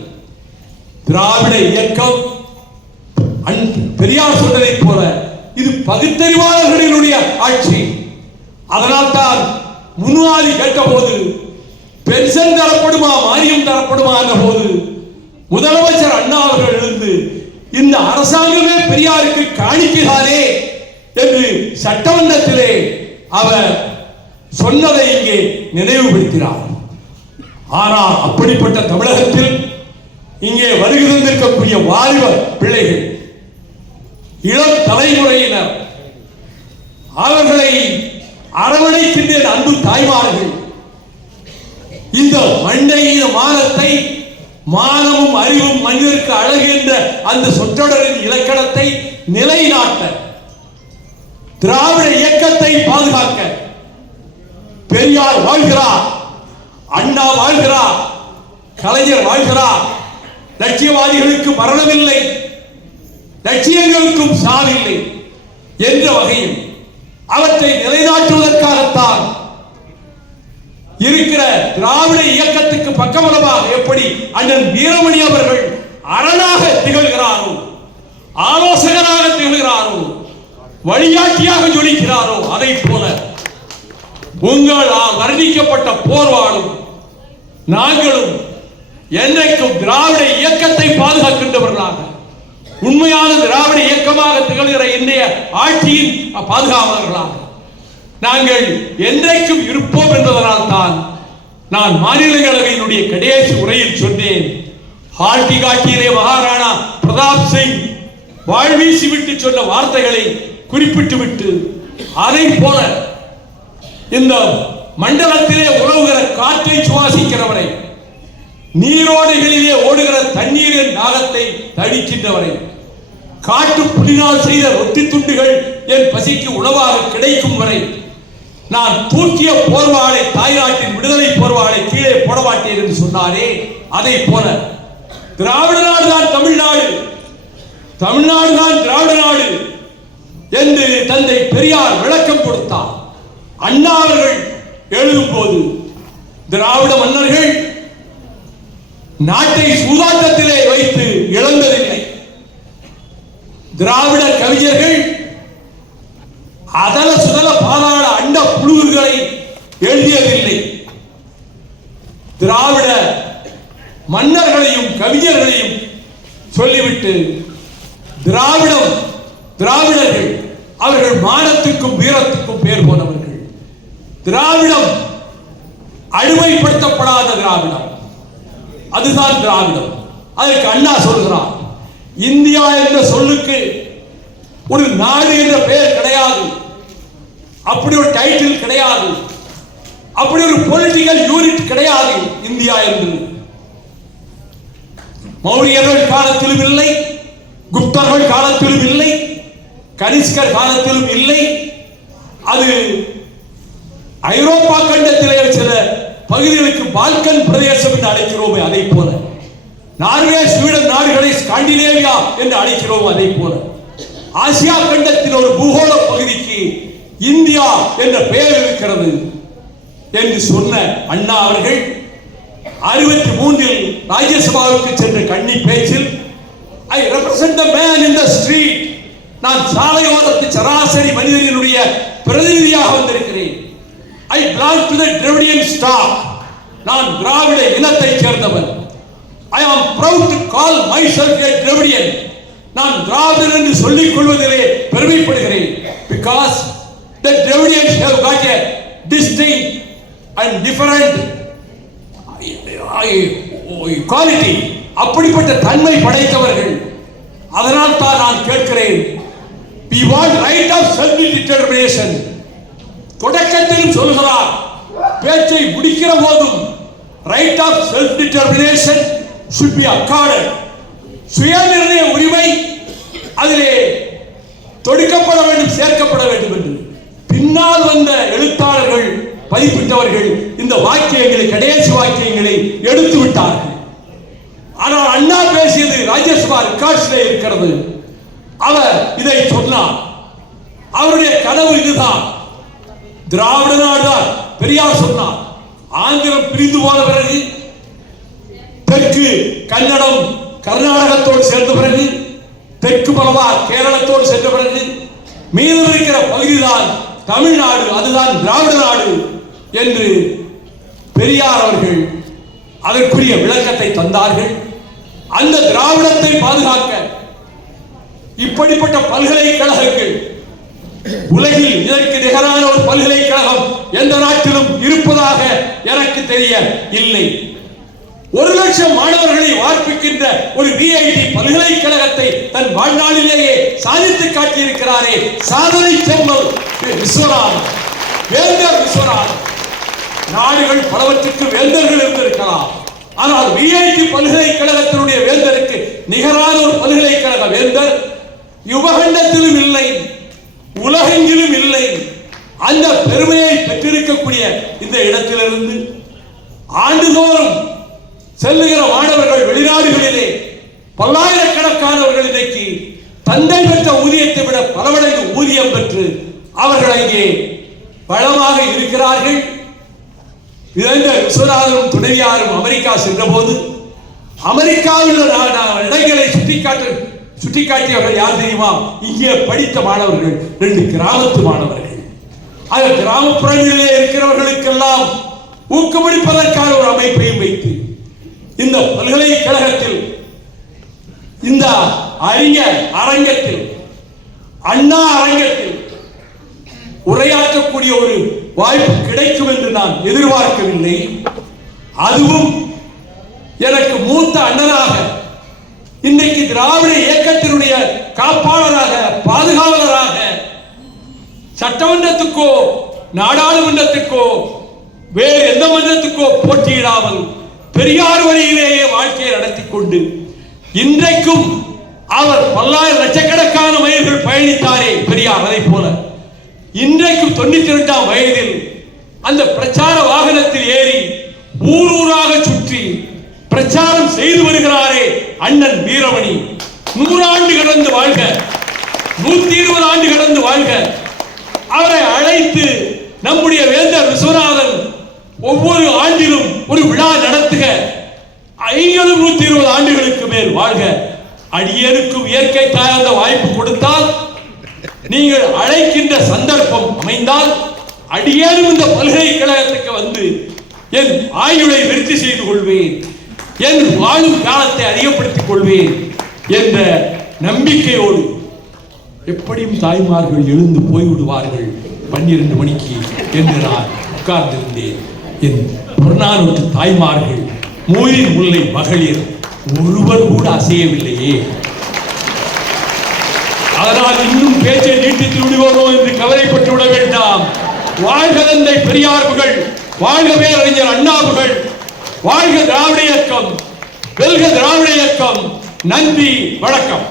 திராவிட இயக்கம் பெரியார் சொன்னதை போல இது பகுத்தறிவாளர்களினுடைய ஆட்சி. அதனால் தான் முன்வாதி கேட்ட போது பென்ஷன் தரப்படுமா, மானியம் தரப்படுமா என்ற போது முதலமைச்சர் அண்ணா அவர்கள் எழுந்து இந்த அரசாங்கமே பெரியாருக்கு காணிக்கிறாரே என்று சட்டமன்றத்திலே அவர் சொன்னதை இங்கே நினைவுபடுத்தினார். ஆனால் அப்படிப்பட்ட தமிழகத்தில் இங்கே வருகிறந்திருக்கக்கூடிய வாலிப பிள்ளைகள், இளம் தலைமுறையினர், அவர்களை அரவணைக்கின்ற அன்பு தாய்மார்கள் இந்த மண்ணை, மானத்தை, மானமும் அறிவும் மனிதருக்கு அழகு என்ற அந்த சொற்றொடரின் இலக்கணத்தை நிலைநாட்ட, திராவிட இயக்கத்தை பாதுகாக்க பெரியார் வாழ்கிறார், அண்ணா வாழ்கிறார், கலைஞர் வாழ்கிறார். லட்சியவாதிகளுக்கு மரணமில்லை, லட்சியங்களுக்கும் சாவில்லை என்ற வகையில் அவற்றை நிலைநாட்டுவதற்காகத்தான் இருக்கிற திராவிட இயக்கத்துக்கு பக்கபலமாக எப்படி அண்ணன் வீரமணி அவர்கள் அரணாக திகழ்கிறாரோ, ஆலோசகராக திகழ்கிறாரோ, வழிகாட்டியாக ஜொலிக்கிறாரோ, அதை போல உங்களால் வர்ணிக்கப்பட்ட போர்வாளும் நாங்களும் என்றைக்கும் திராவிட இயக்கத்தை பாதுகாக்கின்றவர்களாக, உண்மையான திராவிட இயக்கமாக திகழ்கிற இன்றைய ஆட்சியின் பாதுகாவலர்களாக நாங்கள் என்றைக்கும் இருப்போம் என்பதனால் தான் நான் மாநிலங்களவையினுடைய கடைசி உரையில் சொன்னேன். ஹால்டி காட்டியிலே மகாராணா பிரதாப் சிங் வாழ்வீசி விட்டு சொன்ன வார்த்தைகளை குறிப்பிட்டு விட்டு, அதை போல இந்த மண்டலத்திலே உழவுகிற காற்றை சுவாசிக்கிறவரை, நீரோடைகளிலே ஓடுகிற தண்ணீரின் நாகத்தை தடிக்கின்றவரை, காட்டு புலினால் செய்த ரொட்டி துண்டுகள் என் பசிக்கு உணவாக கிடைக்கும் வரை நான் தூக்கிய போர்வாளை, தாய்நாட்டின் விடுதலை போர்வாளை கீழே போட மாட்டேன் என்று சொன்னாரே, அதை போல திராவிட நாடு தான் தமிழ்நாடு, தமிழ்நாடு தான் திராவிட நாடு என்று தந்தை பெரியார் விளக்கம் கொடுத்தார். அண்ணா அவர்கள் எழுதும் போது திராவிட மன்னர்கள் நாட்டை சூதாட்டத்திலே வைத்து இழந்ததில்லை. திராவிட கவிஞர்கள் அதல சுதல பாதாள அண்ட புழுகுகளை எழுதியதில்லை. திராவிட மன்னர்களையும் கவிஞர்களையும் சொல்லிவிட்டு திராவிடர்கள் அவர்கள் மானத்துக்கும் வீரத்துக்கும் பேர் போனவர்கள். திராவிடம் அடிமைப்படுத்தப்படாத திராவிடம், அதுதான் திராவிடம். அதற்கு அண்ணா சொல்கிறார், இந்தியா என்ற சொல்லுக்கு ஒரு நாடு என்ற பெயர் கிடையாது, அப்படி ஒரு டைட்டில் கிடையாது, அப்படி ஒரு பொலிட்டிக்கல் யூனிட் கிடையாது. இந்தியா என்று மௌரியர்கள் காலத்திலும் இல்லை, குப்தர்கள் காலத்திலும் இல்லை, கனிஷ்கர் காலத்திலும் இல்லை. அது ஐரோப்பா கண்டத்திலே சில பகுதிகளுக்கு பால்கன் பிரதேசம் என்று அழைக்கிறோமே, அதை போல நார்வே ஸ்வீடன் நாடுகளை ஸ்காண்டினேவியா என்று அழைக்கிறோம், அதை போல ஆசியா கண்டத்தில் ஒரு பூகோள பகுதிக்கு இந்தியா என்ற பெயர் இருக்கிறது என்று சொன்ன அண்ணா அவர்கள் 63 ராஜ்யசபாவுக்கு சென்ற கன்னி பேச்சில், ஐ represent the man in the street, நான் சாலையோரத்து சராசரி மனிதனுடைய பிரதிநிதியாக வந்திருக்கிறேன். I belong to the Dravidian stock, நான் திராவிட இனத்தை சேர்ந்தவன். I am proud to call myself a Dravidian, நான் திராவிடன் என்று சொல்லிக் கொள்வதிலே பெருமைப்படுகிறேன். Because the Dravidians have got a distinct and different quality, அப்படிப்பட்ட தன்மை படைத்தவர்கள். அதனால் தான் நான் கேட்கிறேன், we want right of self determination. தொடக்கத்திலும் சொல்கிறார், பேச்சை முடிக்கிற போதும் right of self determination should be accorded. சுயநிர்ணய உரிமை அதிலே தொடுக்கப்பட வேண்டும், சேர்க்கப்பட வேண்டும் என்று பின்னால் வந்த எழுத்தாளர்கள், பதிப்பிட்டவர்கள் இந்த வாக்கியங்களை, கடைசி வாக்கியங்களை எடுத்து விட்டார்கள். ஆனால் அண்ணா பேசியது ராஜ்யசபா ரெக்கார்ட்ஸ்ல இருக்கிறது. அவர் இதை சொன்னார். அவருடைய கனவு இதுதான், திராவிட நாடுதான். பெரியார் சொன்னார், ஆந்திரம் பிரிந்து போன பிறகு, தெற்கு கன்னடம் கர்நாடகத்தோடு சேர்ந்த பிறகு, தெற்கு மலபார் கேரளத்தோடு சென்ற பிறகு மீதம் இருக்கிற பகுதிதான் தமிழ்நாடு, அதுதான் திராவிட நாடு என்று பெரியார் அவர்கள் அதற்குரிய விளக்கத்தை தந்தார்கள். அந்த திராவிடத்தை பாதுகாக்க இப்படிப்பட்ட பல்கலைக்கழகங்கள், உலகில் இதற்கு நிகரான ஒரு பல்கலைக்கழகம் எந்த நாட்டிலும் இருப்பதாக எனக்கு தெரிய இல்லை. 1,00,000 மாணவர்களை வார்ப்பிக்கின்ற ஒரு VIT பல்கலைக்கழகத்தை தன் வாழ்நாளிலேயே சாதித்து காட்டியிருக்கிறாரே சாதனை செம்மல் விஸ்வநாதன், வேந்தர் விஸ்வநாதன். நாடுகள் பலவற்றுக்கு வேந்தர்கள் இருந்திருக்கலாம், ஆனால் VIT பல்கலைக்கழகத்தினுடைய வேந்தருக்கு நிகரான ஒரு பல்கலைக்கழக வேந்தர் யுவகண்டத்திலும் இல்லை, உலகெங்கிலும் இல்லை. அந்த பெருமையை பெற்றிருக்கக்கூடிய இந்த இடத்திலிருந்து ஆண்டுதோறும் செல்லுகிற மாணவர்கள் வெளிநாடுகளிலே பல்லாயிரக்கணக்கானவர்கள் இன்றைக்கு தந்தை பெற்ற ஊதியத்தை விட பல மடங்கு ஊதியம் பெற்று அவர்கள் அங்கே வளமாக இருக்கிறார்கள். விஸ்வநாதனும் துணைவியாரும் அமெரிக்கா சென்ற போது அமெரிக்காவில் இடங்களை சுட்டிக்காட்டியவர்கள் யார் தெரியுமா? இங்கே படித்த மாணவர்கள், 2 கிராமத்து மாணவர்கள். அந்த கிராமப்புறங்களிலே இருக்கிறவர்களுக்கெல்லாம் ஊக்கமளிப்பதற்கான ஒரு அமைப்பையும் வைத்து இந்த பல்கலைக்கழகத்தில் இந்த அறிஞர் அரங்கத்தில், அண்ணா அரங்கத்தில் உரையாற்றக்கூடிய ஒரு வாய்ப்பு கிடைக்கும் என்று நான் எதிர்பார்க்கவில்லை. அதுவும் எனக்கு மூத்த அண்ணனாக, இன்றைக்கு திராவிட இயக்கத்தினுடைய காப்பாளராக, பாதுகாவலராக, சட்டமன்றத்துக்கோ நாடாளுமன்றத்துக்கோ வேறு எந்த மன்றத்துக்கோ போட்டியிடாமல் பெரியார் வழியிலேயே வாழ்க்கையை நடத்தி கொண்டு இன்றைக்கும் அவர் பல்லாயிரம் லட்சக்கணக்கான மைல்கள் பயணித்தாரே பெரியார், அதை போல இன்றைக்கும் 92ஆம் வயதில் அந்த பிரச்சார வாகனத்தில் ஏறி ஊரூராக சுற்றி பிரச்சாரம் செய்து வருகிறாரே அண்ணன் வீரமணி. 100 ஆண்டு கடந்து வாழ்க, 120 ஆண்டு கடந்து வாழ்க. அவரை அழைத்து நம்முடைய வேந்தர் விஸ்வநாதன் ஒவ்வொரு ஆண்டிலும் ஒரு விழா நடத்துக. 120 ஆண்டுகளுக்கு மேல் வாழ்க. அடியேனுக்கும் இயற்கை தாய் அந்த வாய்ப்பு கொடுத்தால், நீங்கள் அழைக்கின்ற சந்தர்ப்பம் அமைந்தால், அடியேனும் இந்த பல்கலைக்கழகத்துக்கு வந்து என் ஆயுளை விருத்தி செய்து கொள்வேன், என் வாழும் காலத்தை அதிகப்படுத்திக் கொள்வேன் என்ற நம்பிக்கையோடு எப்படியும் தாய்மார்கள் எழுந்து போய்விடுவார்கள் 12 மணிக்கு என்று நான் உட்கார்ந்திருந்தேன். என் புறநானூற்று தாய்மார்கள், மூரின் முல்லை மகளிர் ஒருவர் கூட அசையவில்லையே. அதனால் இன்னும் பேச்சை நீட்டித்து விடுவோமோ என்று கவலைப்பட்டு விட வேண்டாம். வாழ்க தந்தை பெரியார் புகழ், வாழ்க பேரறிஞர் அண்ணா புகழ், வாழ்க திராவிட இயக்கம், வெல்க திராவிட இயக்கம். நன்றி, வணக்கம்.